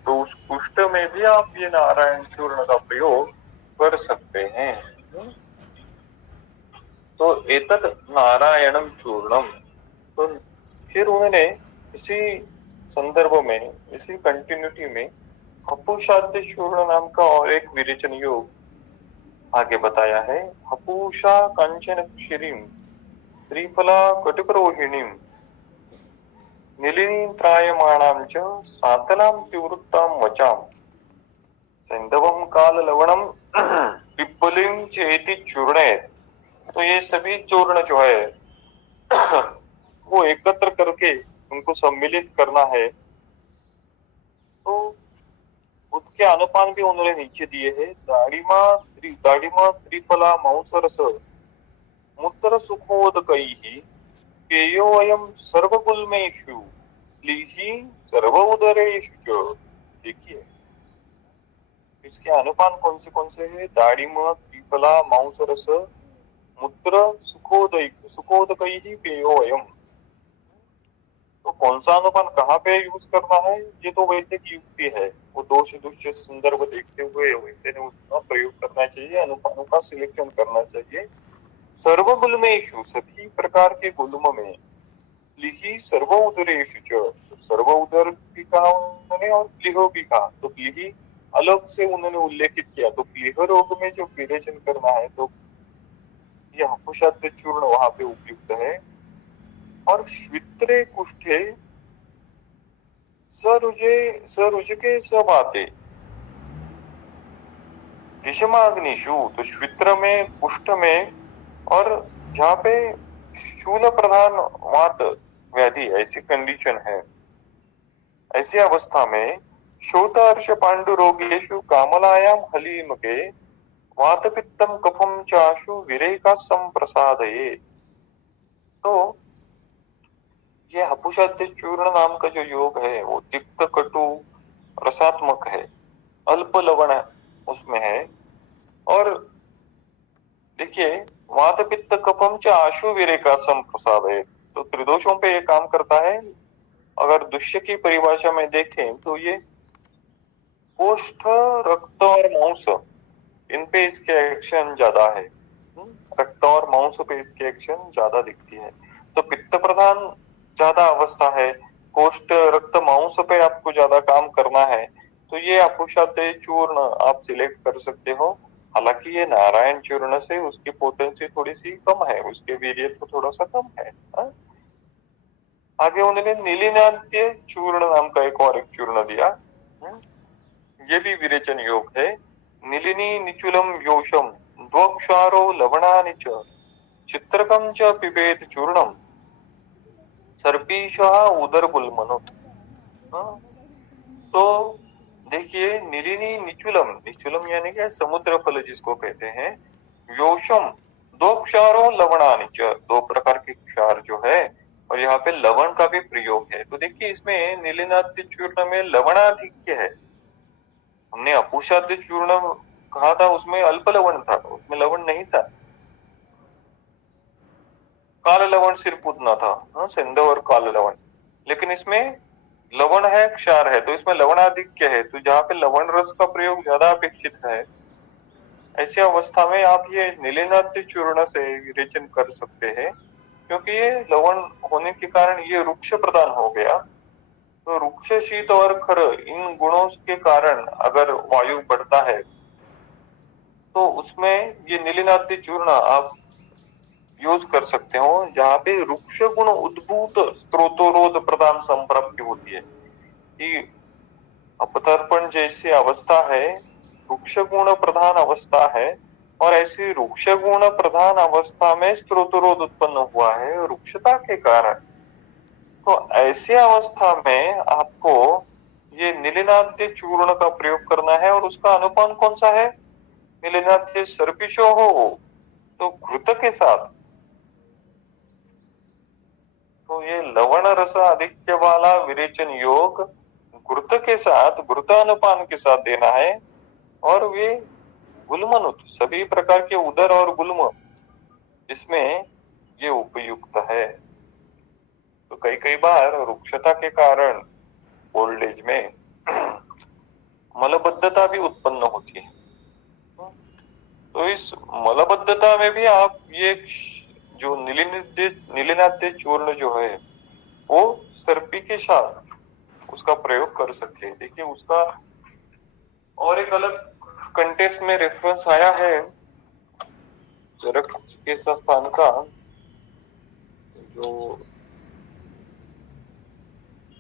तो उस कुष्ठ में भी आप ये नारायण चूर्ण का प्रयोग कर सकते हैं। तो एतत् नारायणम चूर्णम। तो फिर उन्होंने इसी संदर्भ में, इसी कंटिन्यूटी में हपूषाद्य चूर्ण नाम का और एक विरेचन योग आगे बताया है। हपूषा कांचन क्षीरिम त्रिफला कटुकरोहिणीम नीलिनी त्रायमाणाम च सातलाम तिवृत्ताम वचाम सैंधवम काल लवणम पिप्पलिं चेति चूर्णेत। तो ये सभी चूर्ण जो है वो एकत्र करके उनको सम्मिलित करना है। तो उसके अनुपान भी उन्होंने नीचे दिए हैं। दाढ़िमा त्रिफला मौसरस मूत्र सुखोदकैः पेयोऽयं सर्वगुल्मेषु लीहि सर्व उदरेषु च। देखिए इसके अनुपान कौन से हैं? दाढ़िमा त्रिफला मौसरस मूत्र सुखोदकैः पेयोऽयं। तो कौन सा अनुपान कहाँ पे यूज करना है, ये तो वैद्य की युक्ति है। वो दोष दुष्य संदर्भ देखते हुए वैद्य ने उसका प्रयोग करना चाहिए, अनुपानों का सिलेक्शन करना चाहिए। सर्व गुल्मेषु सभी प्रकार के गुल्म में, लिहि सर्व उदरेषु च, तो सर्व उदर भी कहा उन्होंने और प्लीह भी कहा। तो प्लीह अलग से उन्होंने उल्लेखित किया। तो प्लीह रोग में जो विरेचन करना है तो यह अपुषाद्य चूर्ण वहां पे उपयुक्त है। और श्वित्रे कुष्ठे सरुजके सबाते विषमाग्निषु। तो श्वित्र में, कुष्ठ में और जहाँ पे शूल प्रधान वात व्याधि ऐसी कंडीशन है, ऐसी अवस्था में शोतहर्ष पांडु रोगेषु कामलायाम हलीम के वात पित्तम कफम चाशु विरेका संप्रसादये। तो ये हपुषाद्य चूर्ण नाम का जो योग है वो तिक्त कटु रसात्मक है, अल्प लवण उसमें है। और देखिए वात पित्त कफम च आशु विरेका संप्रसादये, तो त्रिदोषों पे ये काम करता है। अगर दुष्य की परिभाषा में देखें तो ये कोष्ठ, रक्त और मांस, इन पे इसके एक्शन ज्यादा है। रक्त और मांस पे इसकी एक्शन ज्यादा दिखती है। तो पित्त प्रधान ज्यादा अवस्था है, कोष्ठ रक्त मांस पे आपको ज्यादा काम करना है, तो ये अपुषाद्य चूर्ण आप सिलेक्ट कर सकते हो। हालांकि ये नारायण चूर्ण से उसकी पोटेंसी थोड़ी सी कम है, उसके वीर्य तो थोड़ा सा कम है। आगे उन्होंने नीलिनाद्य चूर्ण नाम का एक चूर्ण दिया। ये भी विरेचन योग है। निलिनी निचुलम योषम द्वक्षारो लवणानि च चित्रकम च पिबेत चूर्णम सर्पीशः उदरगुल्मनुत। तो देखिए निलिनी निचुलम, निचुलम यानी क्या, समुद्र फल जिसको कहते हैं। योषम दो क्षारों लवणानि च, दो प्रकार के क्षार जो है, और यहाँ पे लवण का भी प्रयोग है। तो देखिए इसमें नीलिनाद्य चूर्ण में लवणाधिक्य है। हमने अपुषाद्य चूर्ण कहा था उसमें अल्प लवण था, उसमें लवण नहीं था। काल लवण सिर्फ उतना था, सिंधु और काल लवण। लेकिन इसमें लवण है, क्षार है, तो इसमें लवणाधिक्य है। तो जहाँ पे लवण रस का प्रयोग ज्यादा अपेक्षित है, ऐसी अवस्था में आप ये नीलिनाद्य चूर्ण से विरेचन कर सकते हैं। क्योंकि ये लवण होने के कारण ये रुक्ष प्रदान हो गया। तो रुक्ष, शीत और खर, इन गुणों के कारण अगर वायु बढ़ता है तो उसमें ये नीलिनाद्य चूर्ण आप यूज कर सकते हो। जहाँ पे रुक्ष गुण उद्भूत स्त्रोतोरोध प्रदान संप्राप्ति होती है कि अपतर्पण जैसी अवस्था है, रुक्ष गुण प्रधान अवस्था है, और ऐसी रुक्ष गुण प्रधान अवस्था में स्त्रोतरोध उत्पन्न हुआ है रुक्षता के कारण। तो ऐसी अवस्था में आपको ये नीलिनाद्य चूर्ण का प्रयोग करना है। और उसका अनुपान कौन सा है? नीलिनाद्य सर्पिशो हो तो घृत के साथ। तो ये लवण रस आधिक्य वाला विरेचन योग घृत के साथ, घृतानुपान के साथ देना है। और वे गुल्मनुत, सभी प्रकार के उदर और गुल्म, इसमें ये उपयुक्त है। तो कई कई बार रुक्षता के कारण ओल्ड एज में मलबद्धता भी उत्पन्न होती है। तो इस मलबद्धता में भी आप ये जो नीलिनाद्य चूर्ण जो है वो सर्पी के साथ उसका प्रयोग कर सकते हैं। देखिए उसका और एक अलग कंटेस्ट में रेफरेंस आया है चरक के संस्थान का, जो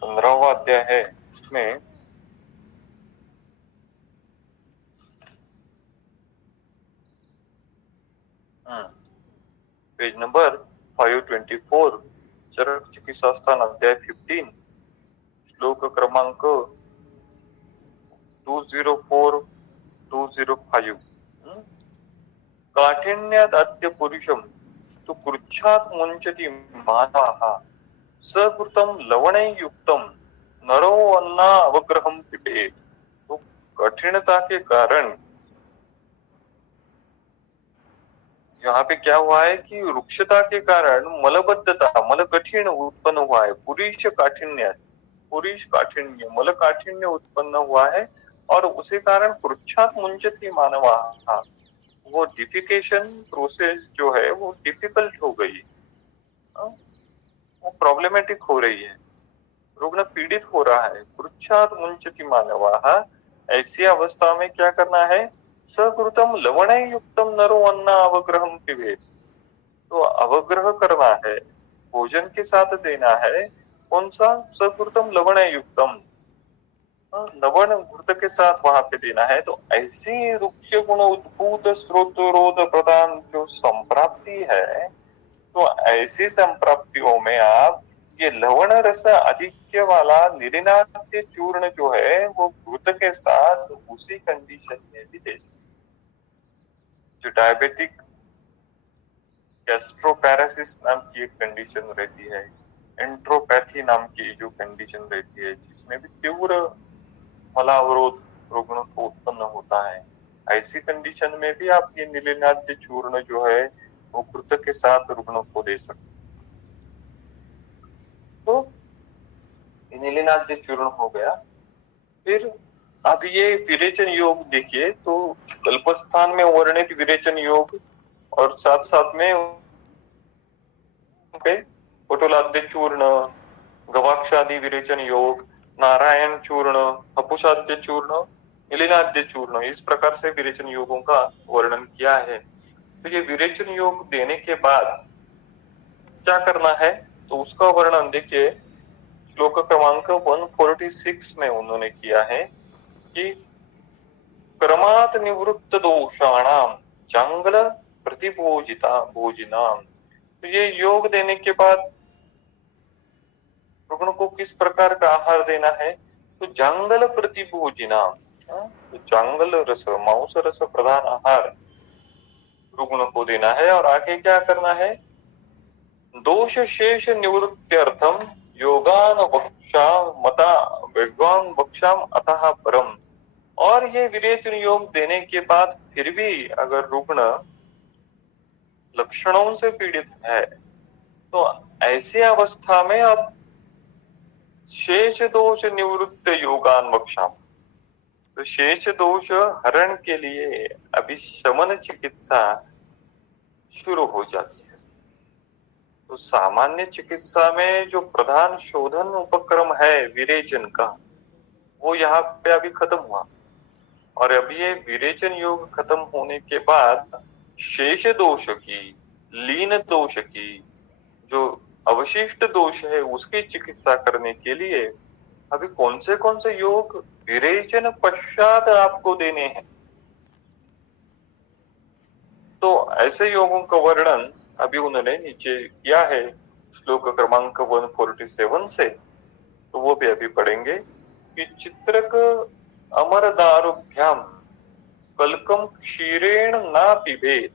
15वां अध्याय है उसमें पेज नंबर 524, चरक चिकित्सास्थान अध्याय 15, श्लोक क्रमांक 204-205. काठिन्यात अद्य पुरुषम तु कृच्छात मुंचति मानवः सकृतं लवणे युक्तम नरो अन्ना अवग्रहम पिबेत. तो कठिनता के कारण यहाँ पे क्या हुआ है कि रुक्षता के कारण मलबद्धता, मल कठिन उत्पन्न हुआ है. पुरुष काठिन्य मल काठिन्य उत्पन्न हुआ है और उसी कारण कृच्छात मुंचति मानवा, वो डिफिकेशन प्रोसेस जो है वो डिफिकल्ट हो गई, वो प्रॉब्लमेटिक हो रही है, रुग्ण पीड़ित हो रहा है. कृच्छात मुंचति मानवा, ऐसी अवस्था में क्या करना है? सकृतम लवण युक्तम नरो अन्ना अवग्रहम पिबेत. तो अवग्रह करना है, भोजन के साथ देना है. कौन सा? सकृतम लवण युक्तम, लवण घृत के साथ वहां पे देना है. तो ऐसी रुक्ष गुण उद्भूत स्रोत रोध प्रदान जो संप्राप्ति है, तो ऐसी संप्राप्तियों में आप ये लवण रस अधिक्य वाला निलिनाद्य चूर्ण जो है वो घृत के साथ उसी कंडीशन में भी दे सकते. जो डायबिटिक गैस्ट्रोपैरासिस नाम की एक कंडीशन रहती है, एंट्रोपैथी नाम की जो कंडीशन रहती है, जिसमें भी तीव्र मलावरोध रुग्ण को उत्पन्न होता है, ऐसी कंडीशन में भी आप ये निलिनाद्य चूर्ण जो है वो घृत के साथ रुग्ण को दे सकते. तो निलिनाद्य चूर्ण हो गया. फिर अब ये विरेचन योग देखिए, तो कल्पस्थान में वर्णित विरेचन योग और साथ साथ में पटोलाद्य चूर्ण, गवाक्षादि विरेचन योग, नारायण चूर्ण, हपुषाद्य चूर्ण, निलिनाद्य चूर्ण, इस प्रकार से विरेचन योगों का वर्णन किया है. तो ये विरेचन योग देने के बाद क्या करना है, तो उसका वर्णन देखिए श्लोक क्रमांक 146 में उन्होंने किया है कि क्रमात् निवृत्त दोषाणाम जंगल प्रतिभोजिता भोजिनाम. तो ये योग देने के बाद रुग्ण को किस प्रकार का आहार देना है? तो जंगल प्रतिभोजिनाम, तो जंगल रस, मांस रस प्रधान आहार रुग्ण को देना है. और आगे क्या करना है? दोष शेष निवृत्त्यर्थम योगान वक्षा मता विद्वान वक्षाम अतः परम. और ये विरेचन योग देने के बाद फिर भी अगर रुग्ण लक्षणों से पीड़ित है, तो ऐसी अवस्था में अब शेष दोष निवृत्त योगान वक्षाम, तो शेष दोष हरण के लिए अभी शमन चिकित्सा शुरू हो जाती है. तो सामान्य चिकित्सा में जो प्रधान शोधन उपक्रम है विरेचन का, वो यहाँ पे अभी खत्म हुआ. और अभी ये विरेचन योग खत्म होने के बाद शेष दोष की, लीन दोष की, जो अवशिष्ट दोष है उसकी चिकित्सा करने के लिए अभी कौन से योग विरेचन पश्चात आपको देने हैं. तो ऐसे योगों का वर्णन अभी उन्होंने नीचे किया है श्लोक क्रमांक 147 से. तो वो भी अभी पढ़ेंगे कि चित्रक अमर दारुभ्याम कलकम क्षीरेण ना पिबेत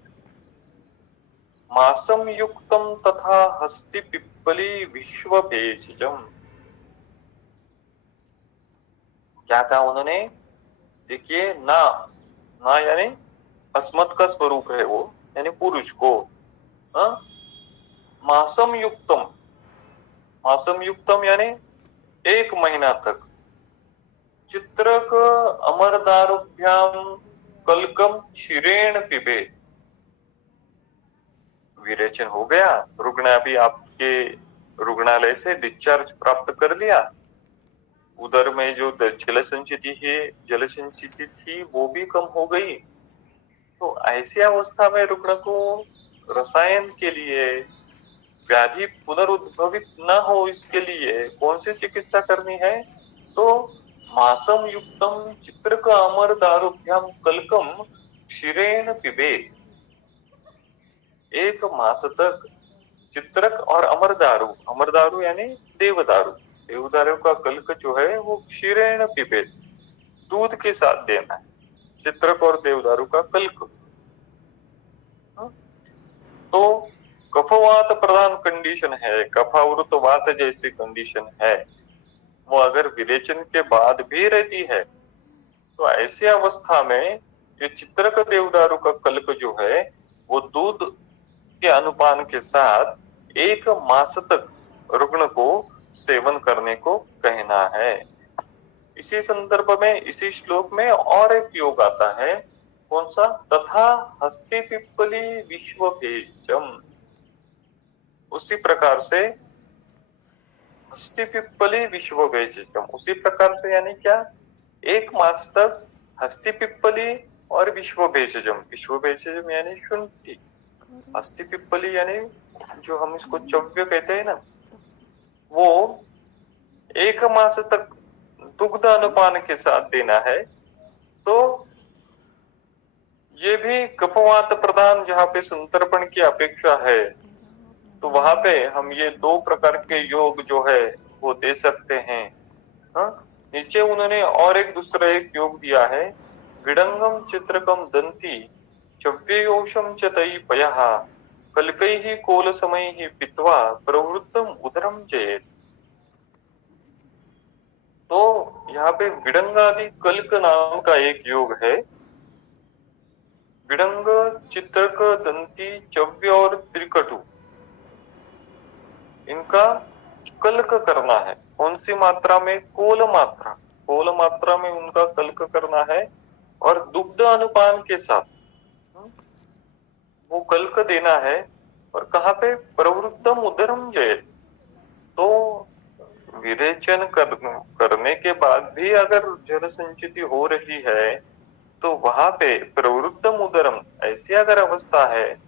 मासम युक्तम तथा हस्ति पिप्पली विश्व भेजम. क्या कहा उन्होंने? देखिए, ना यानी अस्मत् का स्वरूप है वो, यानी पुरुष को. मासम युक्तम यानी 1 महीना तक. चित्रक अमर दारुभ्याम कलकम क्षीरेण पिबेत. विरेचन हो गया, रुग्ण अभी आपके रुग्णालय से डिस्चार्ज प्राप्त कर लिया, उदर में जो जल संचिति थी वो भी कम हो गई. तो ऐसी अवस्था में रुग्ण को रसायन के लिए, व्याधि पुनरुद्भवित न हो इसके लिए कौन सी चिकित्सा करनी है? तो मासम युक्तम चित्रक अमर दारुभ्याम कलकम क्षीरेण पिबेत. एक मास तक चित्रक और अमरदारू, अमरदारू यानी देवदारू, देवदारू का कल्क जो है वो क्षीरेण पिबेत, दूध के साथ देना है, चित्रक और देवदारू का कल्क। तो कफवात प्रधान कंडीशन है, कफावृत वात जैसी कंडीशन है, वो अगर विरेचन के बाद भी रहती है तो ऐसी अवस्था में ये चित्रक देवदारू का कल्क जो है वो दूध के अनुपान के साथ एक मास तक रुग्ण को सेवन करने को कहना है। इसी संदर्भ में इसी श्लोक में और एक योग आता है, कौन सा? तथा हस्ति पिप्पली विश्व भेजम। उसी प्रकार से हस्ति पिप्पली विश्व भेजम, उसी प्रकार से यानी क्या? एक मास तक हस्ति पिप्पली और विश्व भेजम, विश्व भेजम यानी शुंठी, हस्ति पिप्पली यानी जो हम इसको चव्य कहते हैं ना, वो एक मास तक दुग्ध अनुपान के साथ देना है। तो ये भी कफवात प्रधान जहाँ पे संतर्पण की अपेक्षा है, तो वहां पे हम ये दो प्रकार के योग जो है वो दे सकते हैं। हाँ? नीचे उन्होंने और एक दूसरा एक योग दिया है, विडंगम चित्रकम दंती चव्ययोषम च तई पयः कल्कैः कोलसमैः पित्वा प्रवृत्तम उदरम चेत। तो यहाँ पे विडंगादि कल्क नाम का एक योग है, विडंग चित्रक दंती चव्य और त्रिकटु, इनका कल्क करना है। कौन सी मात्रा में? कोल मात्रा, कोल मात्रा में उनका कल्क करना है और दुग्ध अनुपान के साथ वो कल्क देना है। और कहाँ पे? प्रवृत्तम उदरम जयत। तो विरेचन करने के बाद भी अगर जल संचिति हो रही है तो वहां पे प्रवृत्तम उदरम ऐसी अगर अवस्था है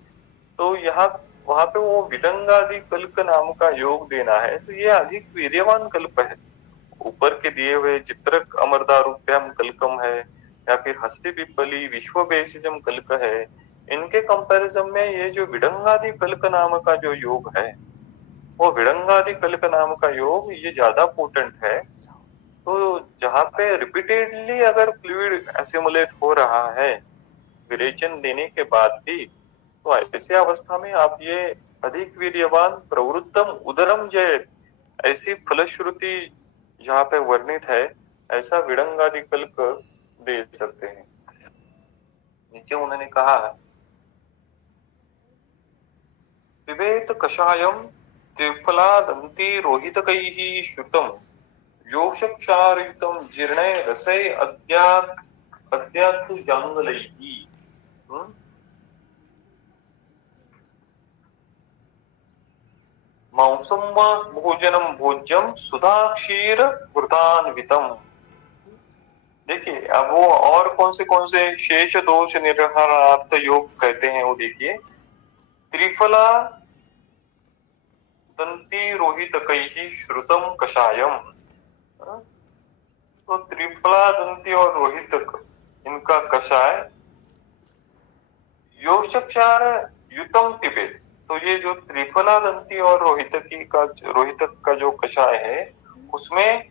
तो यहाँ वहां पे वो विडंगादि कल्क नाम का योग देना है। तो ये अधिक वीर्यवान कल्प है। ऊपर के दिए हुए चित्रक अमरदारूप्यम कल्कम है या फिर हस्ति पिप्पली विश्व भेषजम कल्क है, इनके कंपैरिजन में ये जो विडंगादि कल्क नाम का जो योग है, वो विडंगादि कल्क नाम का योग ये ज्यादा पोटेंट है। तो जहाँ पे रिपीटेडली अगर फ्लूइड एसिमुलेट हो रहा है विरेचन देने के बाद भी, तो ऐसी अवस्था में आप ये अधिक वीर्यवान प्रवृत्तम उदरम जय ऐसी फलश्रुति जहाँ पे वर्णित है, ऐसा विडंगादि कल्क दे सकते हैं। नीचे उन्होंने कहा पिबेत कषायम त्रिफलादंती रोहितकैः श्रुतम योषक्षारयुक्तम जीर्णे रसे अद्यातु जांगलैः। मांसम व भोजनम भोज्यम सुधा क्षीर वृतान्वितम। देखिए अब वो और कौन से शेष दोष निर्हरणार्थ योग कहते हैं वो देखिए, त्रिफला दंती रोहितकैः श्रुतम कषायम। तो त्रिफला दंती और रोहितक इनका कषाय योषक्षार युतम पिबेत। तो ये जो त्रिफला दंती और रोहितक का जो कषाय है उसमें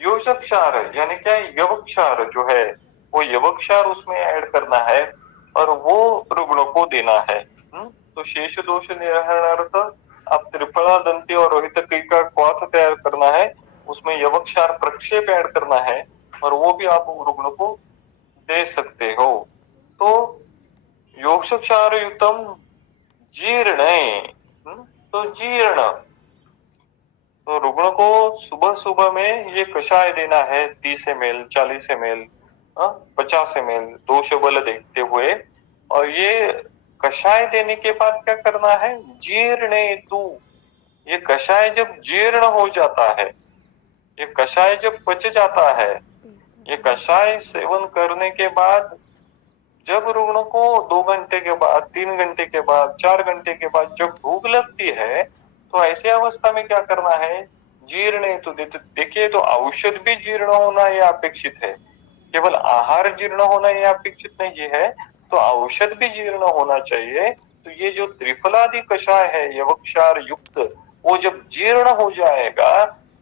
योषक्षार यानी क्या, यवक्षार जो है वो यवक्षार उसमें ऐड करना है और वो रुग्णों को देना है। तो शेष दोष निवारणार्थ आप त्रिफला दंती और रोहितक का क्वाथ तैयार करना है, उसमें यवक्षार प्रक्षेप ऐड करना है और वो भी आप रुग्ण को दे सकते हो। तो योषक्षार युतम जीर्ण, तो जीर्ण, तो रुग्ण को सुबह सुबह में ये कषाय देना है 30 ml 40 ml 50 ml दोष बल देखते हुए। और ये कषाय देने के बाद क्या करना है, जीर्णे तू, ये कषाय जब जीर्ण हो जाता है, ये कषाय जब पच जाता है, ये कषाय सेवन करने के बाद जब रुग्ण को 2 घंटे के बाद 3 घंटे के बाद 4 घंटे के बाद जब भूख लगती है, तो ऐसी अवस्था में क्या करना है, जीर्ण तो देखिए, तो औषध भी जीर्ण होना यह अपेक्षित है, केवल आहार जीर्ण होना यह अपेक्षित नहीं है, तो औषध भी जीर्ण होना चाहिए। तो ये जो त्रिफलादि कषाय है यवक्षार युक्त, वो जब जीर्ण हो जाएगा,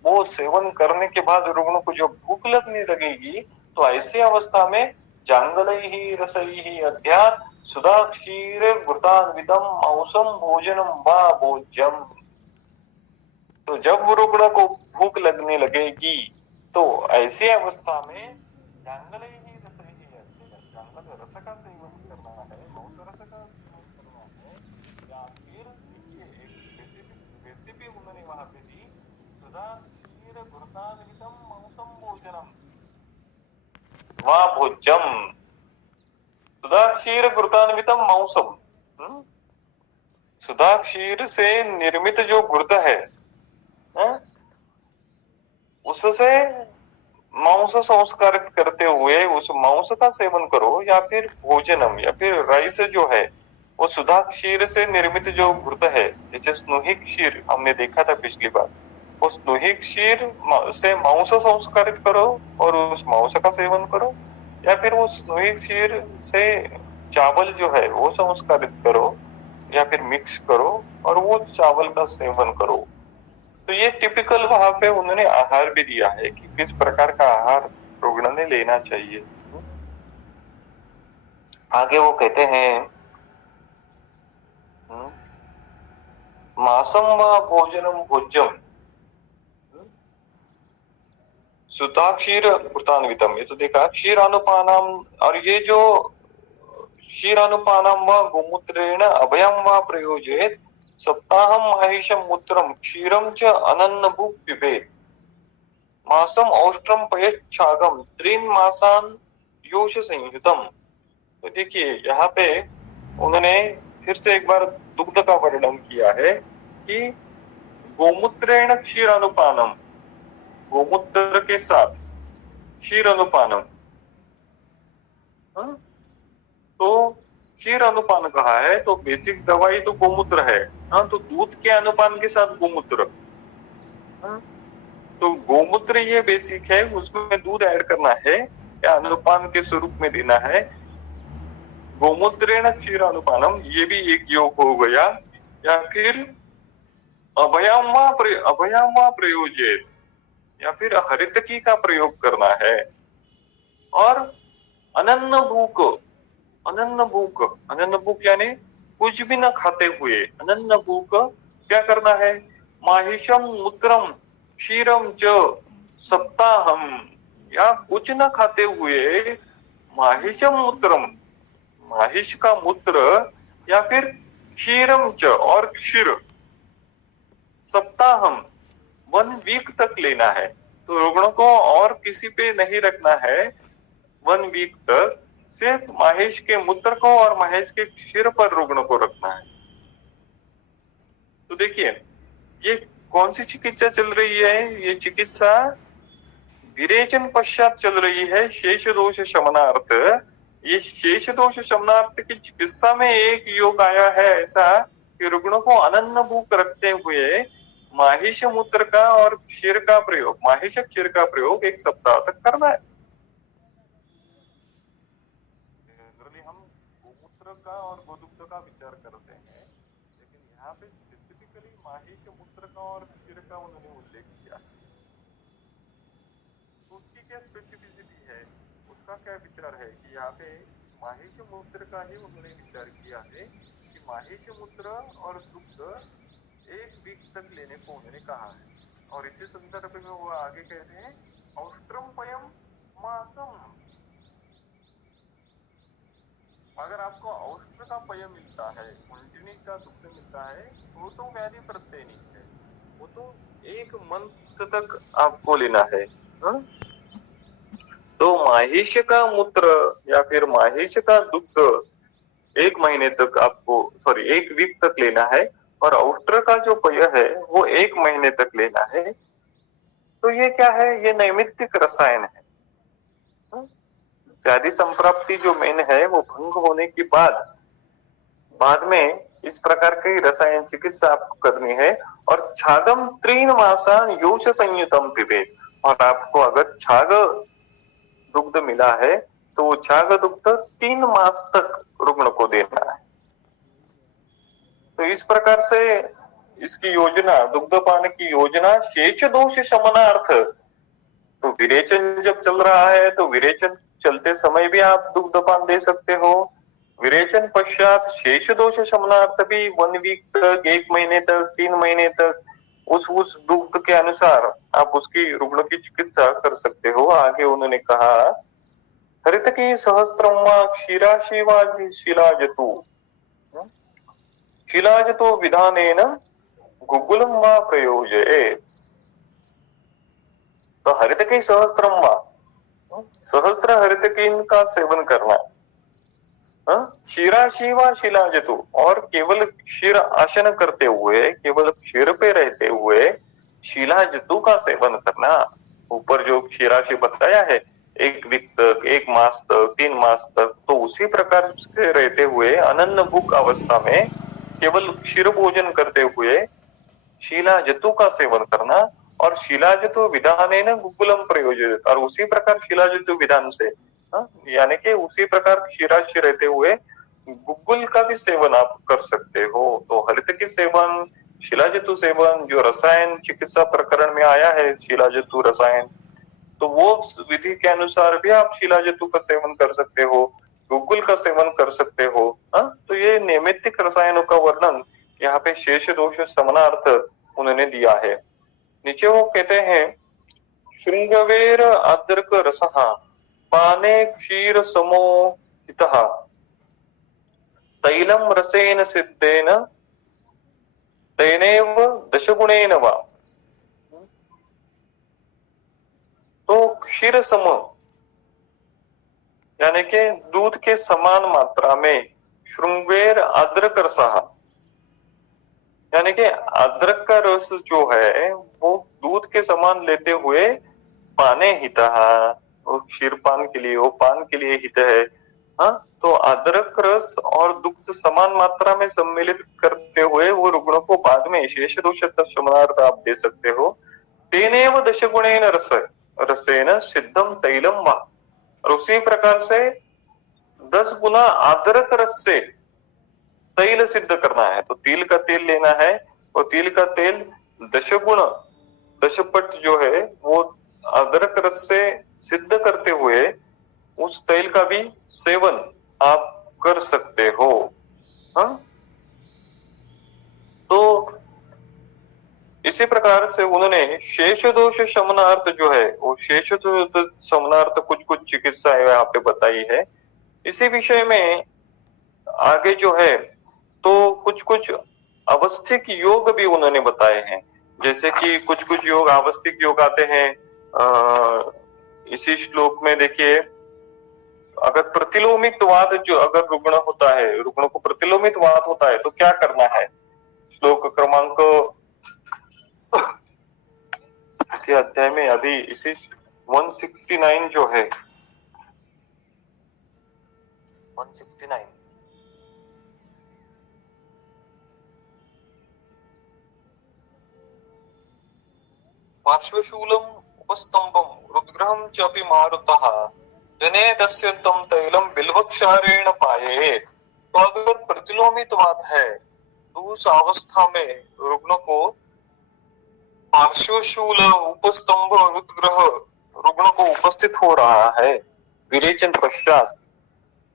वो सेवन करने के बाद रुग्ण को जब भूख लगने लगेगी, तो ऐसी अवस्था में जांगलैहि रसैहि अध्यात् सुधा क्षीर घृतान्वितम मांसम भोजनम वा भोज्यम। तो जब रुग्ण को भूख लगने लगेगी, तो ऐसी अवस्था में जांगलैहि रसैहि अध्यात्, जांगल रस का सेवन करना है, मांस रस का सेवन करना है, या फिर देखिए एक रेसिपी उन्होंने वहां पे दी, सुधा क्षीर घृतान्वितम मांसम भोजनम वा भोज्यम। सुधा क्षीर घृतान्वितम मांसम, सुधा क्षीर से निर्मित जो घृत है, उससे मांस संस्कारित करते हुए उस मांस का सेवन करो, या फिर भोजनम, या फिर राइस जो है वो सुधा क्षीर से निर्मित जो घृत है, जैसे स्नुही क्षीर हमने देखा था पिछली बार, वो स्नुही क्षीर से मांस संस्कारित करो और उस मांस का सेवन करो, या फिर वो स्नुही क्षीर से चावल जो है वो संस्कारित करो, या फिर मिक्स करो और वो चावल का सेवन करो। तो ये टिपिकल वहां पे उन्होंने आहार भी दिया है कि किस प्रकार का आहार रुग्ण ने लेना चाहिए। आगे वो कहते हैं मासम व भोजनम भोज्यम सुधा क्षीर घृतान्वितम, ये तो देखा क्षीरानुपानम, और ये जो क्षीरानुपानम व गोमूत्रेण अभयम व प्रयोजेत सप्ताहम माहिषम मूत्रम क्षीरम च अनन्नभुक् पिबेत् मासम औष्ट्रम पयच्छागम त्रीन मासान योष संयुतम। तो देखिए यहाँ पे उन्होंने फिर से एक बार दुग्ध का वर्णन किया है कि गोमूत्रेण क्षीरानुपानम, गोमूत्र के साथ क्षीर अनुपानम, तो क्षीर अनुपान कहा है तो बेसिक दवाई तो गोमूत्र है, हाँ, तो दूध के अनुपान के साथ गोमूत्र, तो गोमूत्र ये बेसिक है, उसमें दूध ऐड करना है या अनुपान के स्वरूप में देना है। गोमूत्रेण क्षीर अनुपानम, ये भी एक योग हो गया, या फिर अभयाम वा प्रयोजेत, या फिर हरितकी का प्रयोग करना है, और अनन्न भूख, अनन्न भूख, अनन्न भूख यानी कुछ भी न खाते हुए, अनन्न भूख क्या करना है, माहिषम मूत्रम क्षीरम च सप्ताहम, या कुछ न खाते हुए माहिषम मूत्रम, माहिष का मूत्र, या फिर क्षीरम च और क्षीर सप्ताहम 1 वीक तक लेना है। तो रुग्ण को और किसी पे नहीं रखना है, 1 वीक तक सिर्फ महेश के मूत्र को और महेश के क्षीर पर रुग्ण को रखना है। तो देखिए ये कौन सी चिकित्सा चल रही है, ये चिकित्सा विरेचन पश्चात चल रही है, शेष दोष शमनार्थ। ये शेष दोष शमनार्थ की चिकित्सा में एक योग आया है ऐसा कि रुग्णों को अनन्न भूख रखते हुए माहिष मूत्र का और क्षीर का प्रयोग, माहिष क्षीर का प्रयोग 1 सप्ताह तक करना है। हम गोमूत्र का और गोदुग्ध का विचार करते हैं, लेकिन यहाँ पे स्पेसिफिकली माहिष मूत्र का और क्षीर का उन्होंने उल्लेख किया। तो उसकी क्या स्पेसिफिसिटी है, उसका क्या विचार है कि यहाँ पे माहिष मूत्र का ही उन्होंने विचार किया है कि माहिष मूत्र और दुग्ध 1 वीक तक लेने को उन्होंने कहा है। और इसी संदर्भ में वो आगे कहते हैं औष्ट्रम पयम मासम, अगर आपको औष्ट्र का पय मिलता है, कुंडली का दुग्ध मिलता है, वो तो व्याधि प्रत्यय नहीं है, वो तो 1 मंथ तक आपको लेना है। तो माहिष का मूत्र या फिर माहिष का दुग्ध 1 महीने तक आपको 1 वीक तक लेना है, और औष्ट्र का जो पय है वो 1 महीने तक लेना है। तो ये क्या है, ये नैमित्तिक रसायन है। व्याधि संप्राप्ति जो मेन है वो भंग होने के बाद में इस प्रकार की रसायन चिकित्सा आपको करनी है। और छागम 3 मासान योष संयुतम पिबेत्, और आपको अगर छाग दुग्ध मिला है तो वो छाग दुग्ध 3 मास तक रुग्ण को देना है। तो इस प्रकार से इसकी योजना, दुग्धपान की योजना शेष दोष शमनार्थ, तो विरेचन जब चल रहा है तो विरेचन चलते समय भी आप दुग्धपान दे सकते हो। विरेचन पश्चात शेष दोष शमनार्थ भी 1 वीक तक, 1 महीने तक, 3 महीने तक उस दुग्ध के अनुसार आप उसकी रुग्ण की चिकित्सा कर सकते हो। आगे उन्होंने कहा, हरितकी सहस्त्रम क्षीराशिवा शिलाजतु, शिलाजतु विधानेन गुग्गुलम वा प्रयोजयेत्। तो हरितकी सहस्त्रम वा, सहस्त्र हरितकीन का सेवन करना, क्षीराशी व शिलाजतु, और केवल क्षीर आसन करते हुए, केवल क्षीर पे रहते हुए शिलाजतु का सेवन करना। ऊपर जो क्षीराशी बताया है 1 वीक तक, 1 मास तक, 3 मास तक, तो उसी प्रकार से रहते हुए अनन्न भूख अवस्था में केवल क्षीर भोजन करते हुए शिलाजतु का सेवन करना। और शिलाजतु विधानेन गुग्गुलम प्रयोजित, और उसी प्रकार शिलाजतु विधान से, यानी कि उसी प्रकार क्षीराशी रहते हुए गुग्गुल का भी सेवन आप कर सकते हो। तो हरितकी सेवन, शिलाजतु सेवन, जो रसायन चिकित्सा प्रकरण में आया है शिलाजतु रसायन, तो वो विधि के अनुसार भी आप शिलाजतु का सेवन कर सकते हो, गुग्गुल का सेवन कर सकते हो। तो ये नैमित्तिक रसायनों का वर्णन यहाँ पे शेष दोष समनार्थ उन्होंने दिया है। नीचे वो कहते हैं, श्रृंगवेर अद्रक रसः पाने क्षीर समो हितः तैलम रसेन सिद्धेन तेनेव दशगुणेन वा। तो क्षीर सम यानी कि दूध के समान मात्रा में, श्रृंगवेर अद्रक रसः यानी कि अदरक का रस जो है वो दूध के समान लेते हुए पाने हितः, वो क्षीरपान के लिए, वो पान के लिए हित है। तो अदरक रस और दुग्ध समान मात्रा में सम्मिलित करते हुए वो रुग्ण को बाद में शेष दोष शमनार्थ आप दे सकते हो। तेनेव दशगुणेन रसेन सिद्धम तैलम वा, और उसी प्रकार से 10 गुना अदरक रस से तैल सिद्ध करना है। तो तिल का तेल लेना है, और तिल का तेल 10 गुण, 10 पट जो है वो अदरक रस से सिद्ध करते हुए उस तेल का भी सेवन आप कर सकते हो। तो इसी प्रकार से उन्होंने शेष दोष शमनार्थ जो है, वो शेष दोष शमनार्थ कुछ कुछ चिकित्सा यहाँ पे बताई है। इसी विषय में आगे जो है तो कुछ कुछ अवस्थिक योग भी उन्होंने बताए हैं। जैसे कि कुछ कुछ योग, अवस्थिक योग आते हैं इसी श्लोक में। देखिए, अगर प्रतिलोमित वात जो अगर रुग्ण होता है, रुग्ण को प्रतिलोमित वात होता है तो क्या करना है। श्लोक क्रमांक इसी अध्याय में अभी इसी 169 जो है, 169 पार्श्वशूलम उपस्तंभम रुद्रहम चापि मारुतः जने तस्य तम तैलम बिल्वक्षारेण पायेत। तो अगर प्रतिलोमित वात है तो उस अवस्था में रुग्ण को पार्श्वशूल उपस्तंभ रुद्रह रुग्ण को उपस्थित हो रहा है विरेचन पश्चात,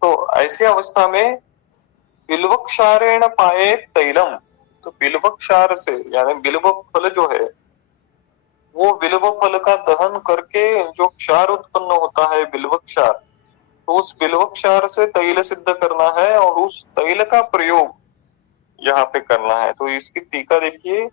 तो ऐसी अवस्था में बिल्वक्षारेण पायेत तैलम, तो बिल्वक्षार से यानी बिल्व फल जो है वो बिल्व फल का दहन करके जो क्षार उत्पन्न होता है बिल्वक्षार, तो उस बिल्वक्षार से तैल सिद्ध करना है और उस तैल का प्रयोग यहाँ पे करना है। तो इसकी टीका देखिए,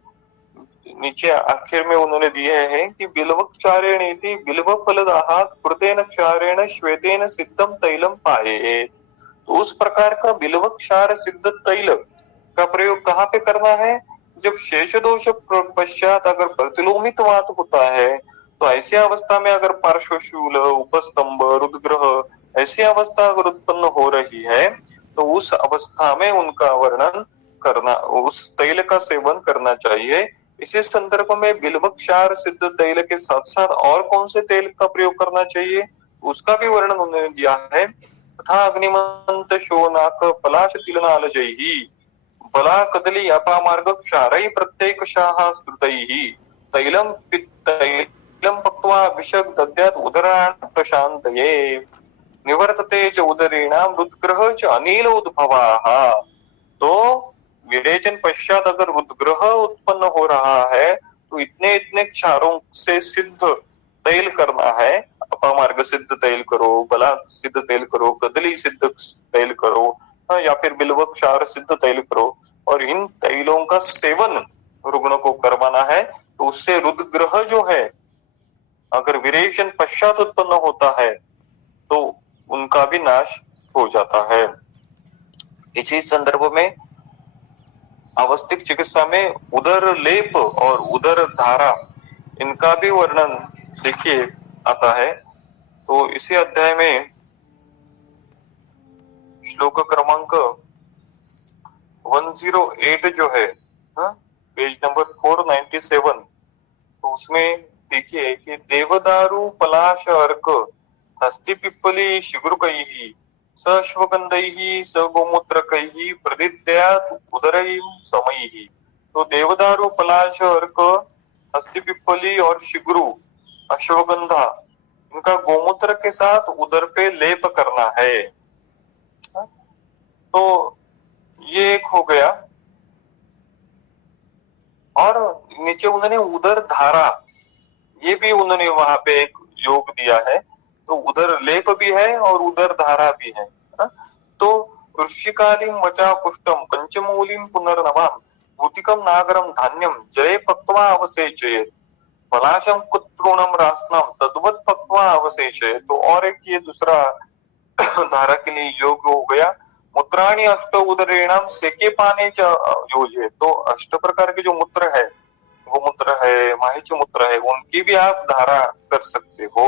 नीचे आखिर में उन्होंने दिए हैं कि बिल्वक्षारेण इति बिल्व फलदाहात् कृतेन क्षारेण श्वेतेन सिद्धम तैलम पाये। तो उस प्रकार का बिल्वक्षार सिद्ध तैल का प्रयोग कहाँ पे करना है, जब शेष दोष पश्चात अगर प्रतिलोमित वात होता है, तो ऐसी अवस्था में अगर पार्श्वशूल उपस्तंभ रुद्ग्रह ऐसी अवस्था अगर उत्पन्न हो रही है तो उस अवस्था में उनका वर्णन करना, उस तैल का सेवन करना चाहिए। इसी संदर्भ में बिल्वक्षार सिद्ध तैल के साथ साथ और कौन से तेल का प्रयोग करना चाहिए उसका भी वर्णन उन्होंने दिया है। तथा अग्निमंत शोनाक पलाश तिलनालजयी फला कदली अपामार्ग क्षारै प्रत्येकशाः स्तुतैः तैलं तैलं पक्त्वा अभिषक् दद्यात् उदरान् प्रशान्तये निवर्तते च उदरीणां रुद्ग्रह च अनिलोद्भवाः। तो विरेचन पश्चात अगर उद्ग्रह उत्पन्न हो रहा है तो इतने इतने क्षारों से सिद्ध तैल करना है। अपामार्ग सिद्ध तैल करो, बला सिद्ध तैल करो, कदली सिद्ध तैल करो, या फिर बिल्व क्षार सिद्ध तैल करो, और इन तैलों का सेवन रुग्ण को करवाना है। तो उससे रुद्ग्रह जो है अगर विरेचन पश्चात उत्पन्न होता है तो उनका भी नाश हो जाता है। इसी संदर्भ में अवस्थिक चिकित्सा में उदर लेप और उदर धारा इनका भी वर्णन देखिए आता है। तो इसी अध्याय में श्लोक क्रमांक 108 जो है, पेज नंबर 497, तो उसमें देखिए कि देवदारु पलाश अर्क हस्ति पिप्पली शिग्रुकैः सश्वगंधैः सगोमूत्रकैः प्रदिद्यात् उदरैः समैः। तो देवदारु पलाश अर्क हस्ति पिप्पली और शिग्रु अश्वगंधा इनका गोमूत्र के साथ उदर पे लेप करना है। तो ये एक हो गया। और नीचे उन्होंने उदर धारा ये भी उन्होंने वहां पे एक योग दिया है। तो उदर लेप भी है और उदर धारा भी है। तो ऋषिकालीम वचा पुष्टम पंचमूलिम पुनर्नवाम भूतिकम नागरम धान्यम जय पक्वा अवसेचयेत पलाशम कुत्रोणम रासनम तद्वत पक्वा अवसेचयेत। तो और एक ये दूसरा धारा के लिए योग हो गया। मूत्राणि अष्ट उदरेणाम सेके पाने च योजे। तो अष्ट प्रकार के जो मूत्र है, गोमूत्र है, माहिच मूत्र है, उनकी भी आप धारा कर सकते हो।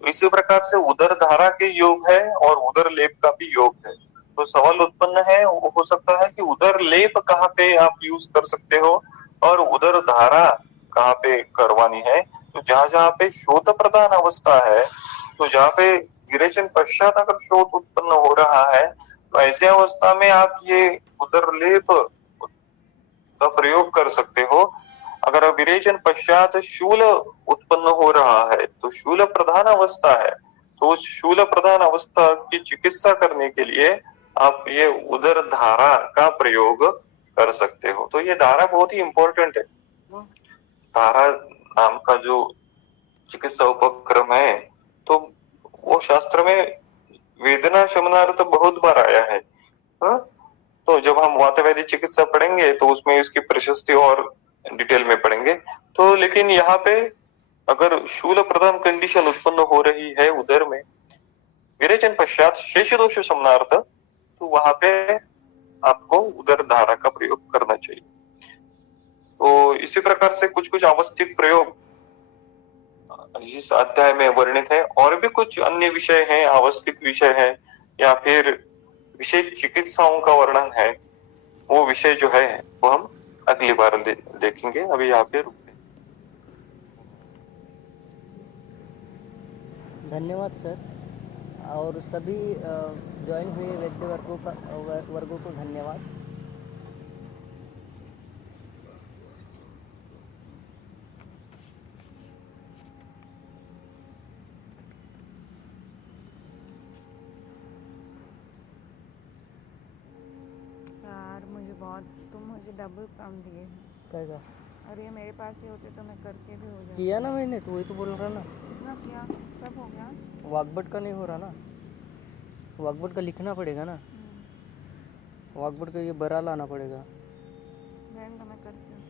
इसी प्रकार से उदर धारा के योग है और उदर लेप का भी योग है। तो सवाल उत्पन्न है, वो हो सकता है कि उदर लेप कहाँ पे आप यूज कर सकते हो और उदर धारा कहाँ पे करवानी है। तो जहां जहाँ पे शोथ प्रधान अवस्था है, तो जहाँ पे विरेचन पश्चात अगर शोथ उत्पन्न हो रहा है, तो ऐसी अवस्था में आप ये उदर लेप का प्रयोग कर सकते हो। अगर विरेचन पश्चात शूल उत्पन्न हो रहा है तो शूल प्रधान अवस्था है, तो उस शूल प्रधान अवस्था की चिकित्सा करने के लिए आप ये उदर धारा का प्रयोग कर सकते हो। तो ये धारा बहुत ही इंपॉर्टेंट है। धारा नाम का जो चिकित्सा उपक्रम है, तो वो शास्त्र में वेदना शमनार्थ बहुत बार आया है। तो जब हम वातवैद्य चिकित्सा पढ़ेंगे तो उसमें इसकी प्रशस्ति और डिटेल में पढ़ेंगे। तो लेकिन यहाँ पे अगर शूल प्रधान कंडीशन उत्पन्न हो रही है उदर में विरेचन पश्चात शेष दोष शमनार्थ, तो वहां पे आपको उदर धारा का प्रयोग करना चाहिए। तो इसी प्रकार से कुछ कुछ आवश्यक प्रयोग इस अध्याय में वर्णित है। और भी कुछ अन्य विषय हैं, आवश्यक विषय है या फिर विशेष चिकित्साओं का वर्णन है, वो विषय जो है वो हम अगली बार देखेंगे। अभी यहाँ पे रुकते हैं। धन्यवाद सर, और सभी ज्वाइन हुए वैद्य वर्गों को धन्यवाद। यार तुम मुझे डबल काम दिए। कहेगा अरे मेरे पास ही होते तो मैं करके भी हो जाता। किया ना मैंने, तो वही तो बोल रहा ना। कितना किया, सब हो गया। वाकबट का नहीं हो रहा ना, वाकबट का लिखना पड़ेगा ना, वाकबट का ये बरा लाना पड़ेगा। तो मैं करती हूँ।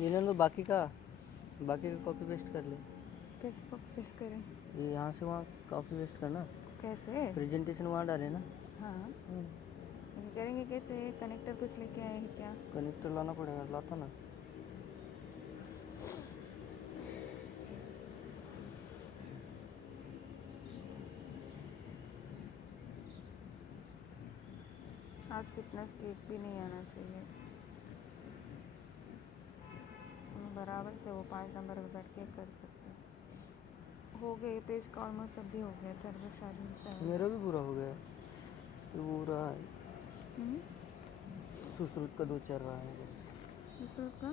इन्होंने तो बाकी का कॉपी पेस्ट कर ले। कैसे कॉपी पेस्ट करें? ये यहाँ से वहाँ कॉपी पेस्ट करना। कैसे? प्रेजेंटेशन वहाँ डाले ना। हाँ करेंगे कैसे? कनेक्टर कुछ लेके आए हैं क्या? कनेक्टर लाना पड़ेगा, लाता ना। आज फिटनेस केक भी नहीं आना चाहिए। बराबर से वो 5 नंबर पर बैठ के कर सकते। हो गए पेज का ऑलमोस्ट सब भी हो गया। सर्व शादी मेरा भी पूरा हो गया, पूरा सुश्रुत का 2 चल रहा है बस, इस रूट का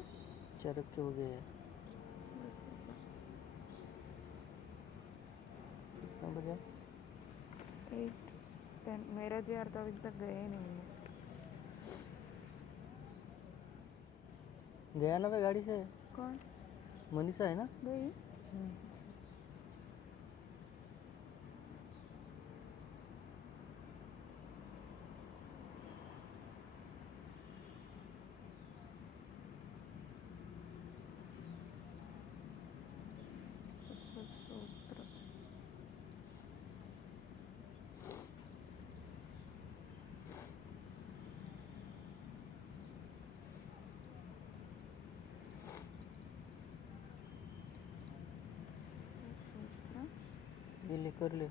चरक के हो गए। कितना बजा? 8:10। मेरा जी तो अभी तक गए ही नहीं है। गया ना भाई गाड़ी से? कौन मनीषा है ना? गई? सूत्र ये ले कर ले।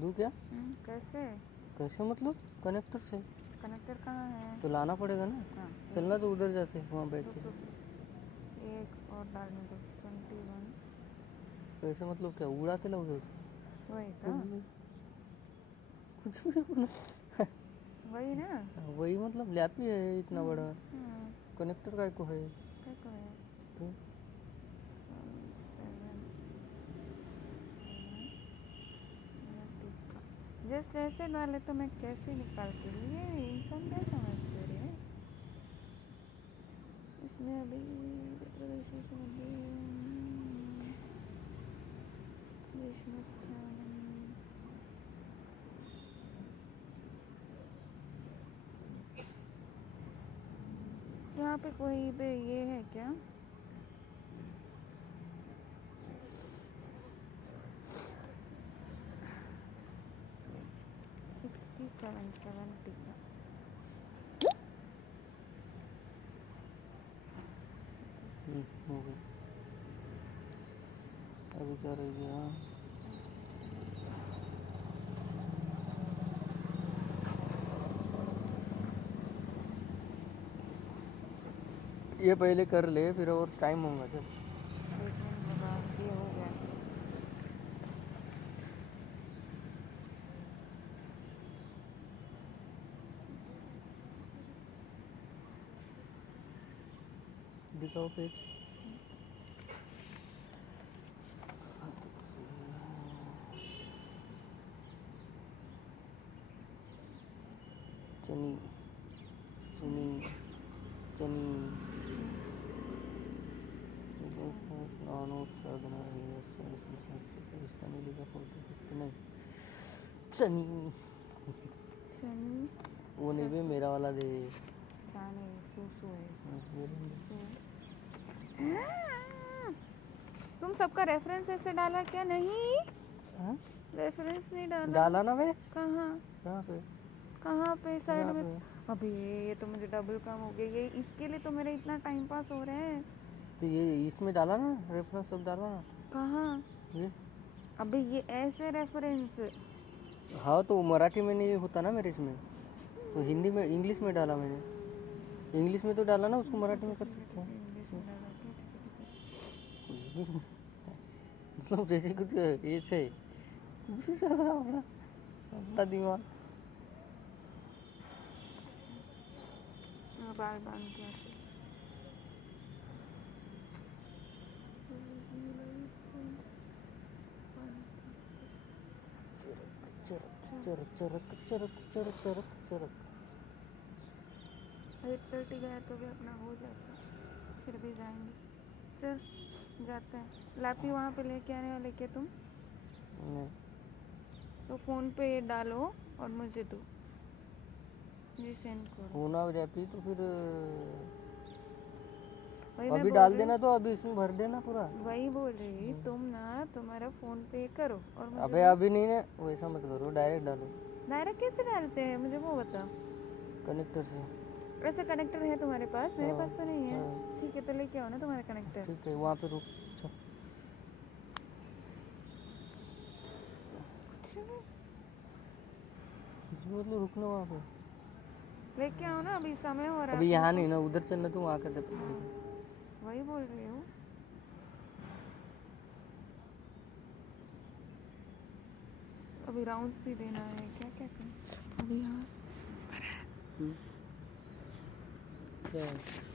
दूँ क्या? कैसे? कैसे मतलब? कनेक्टर से। कनेक्टर कहाँ है? तो लाना पड़ेगा ना। हाँ चलना तो उधर जाते वहाँ बैठ के। एक और डालने दो 21। कैसे मतलब क्या उड़ा के ला उधर से? वही तो कुछ भी अपना वही ना। वही मतलब लैपी है इतना बड़ा। कनेक्टर का को है क्या करें? तो जस्ट ऐसे डाले तो मैं कैसे निकालती हूँ? ये इंसान क्या समझते रहे? इसमें अभी यहाँ पे कोई पे ये है क्या? $67.70 हो गई। अभी क्या रह गया? ये पहले कर ले फिर और टाइम होगा चल। 1 मिनट लगा, ये हो गया। दिखाओ पेज। चनी सुनी चनी साधना इसका नहीं लिखा फोटो नहीं चनी चनी वो नहीं भी मेरा वाला दे। चाने सूसू है। तुम सबका रेफरेंस ऐसे डाला क्या? नहीं रेफरेंस नहीं डाला। डाला ना मैं। कहाँ कहाँ पे साइड में? पे। अभी ये तो मुझे डबल काम हो गया। ये इसके लिए तो मेरा इतना टाइम पास हो रहा है। तो ये इसमें डाला ना रेफरेंस सब डाला ना। कहाँ? ये अबे ये ऐसे रेफरेंस। हाँ तो मराठी में नहीं होता ना मेरे इसमें, तो हिंदी में इंग्लिश में डाला मैंने। इंग्लिश में तो डाला ना, उसको मराठी में कर सकते हैं। इंग्लिश में डाला क्या? मतलब जैसे कुछ ये है कुछ ज़्यादा अपना अपना दिमाग। बाल बांध के चरक चरक चरक चरक चरक चरक चरक। 8:30 गया तो भी अपना हो जाता, फिर भी जाएंगे। चल जाते हैं। लैपी वहाँ पे लेके आने वाले क्या तुम? नहीं तो फ़ोन पे ये डालो और मुझे दो, जी सेंड करो। होना रैपी तो फिर वही मैं अभी बोल डाल रही देना, तो अभी इसमें भर देना पूरा। वही बोल रही तुम ना, तुम्हारा फ़ोन पे करो और मुझे अबे अभी नहीं ना, वैसा मत करो, डायरेक्ट डालो। डायरेक्ट कैसे डालते हैं मुझे वो बता। कनेक्टर से। वैसे कनेक्टर है तुम्हारे पास? मेरे हाँ, पास तो नहीं है। हाँ। ठीक है तो लेके आओ ना तुम्हारा कनेक्टर। ठीक है वहाँ पे रुक। चल कुछ नहीं, मतलब रुकना वहाँ पे। लेके आओ ना, अभी समय हो रहा है। अभी यहाँ नहीं ना, उधर चलना, तो वहाँ कर दे। वही बोल रही हूँ। अभी राउंड्स भी देना है, क्या क्या करें अभी। यहाँ बस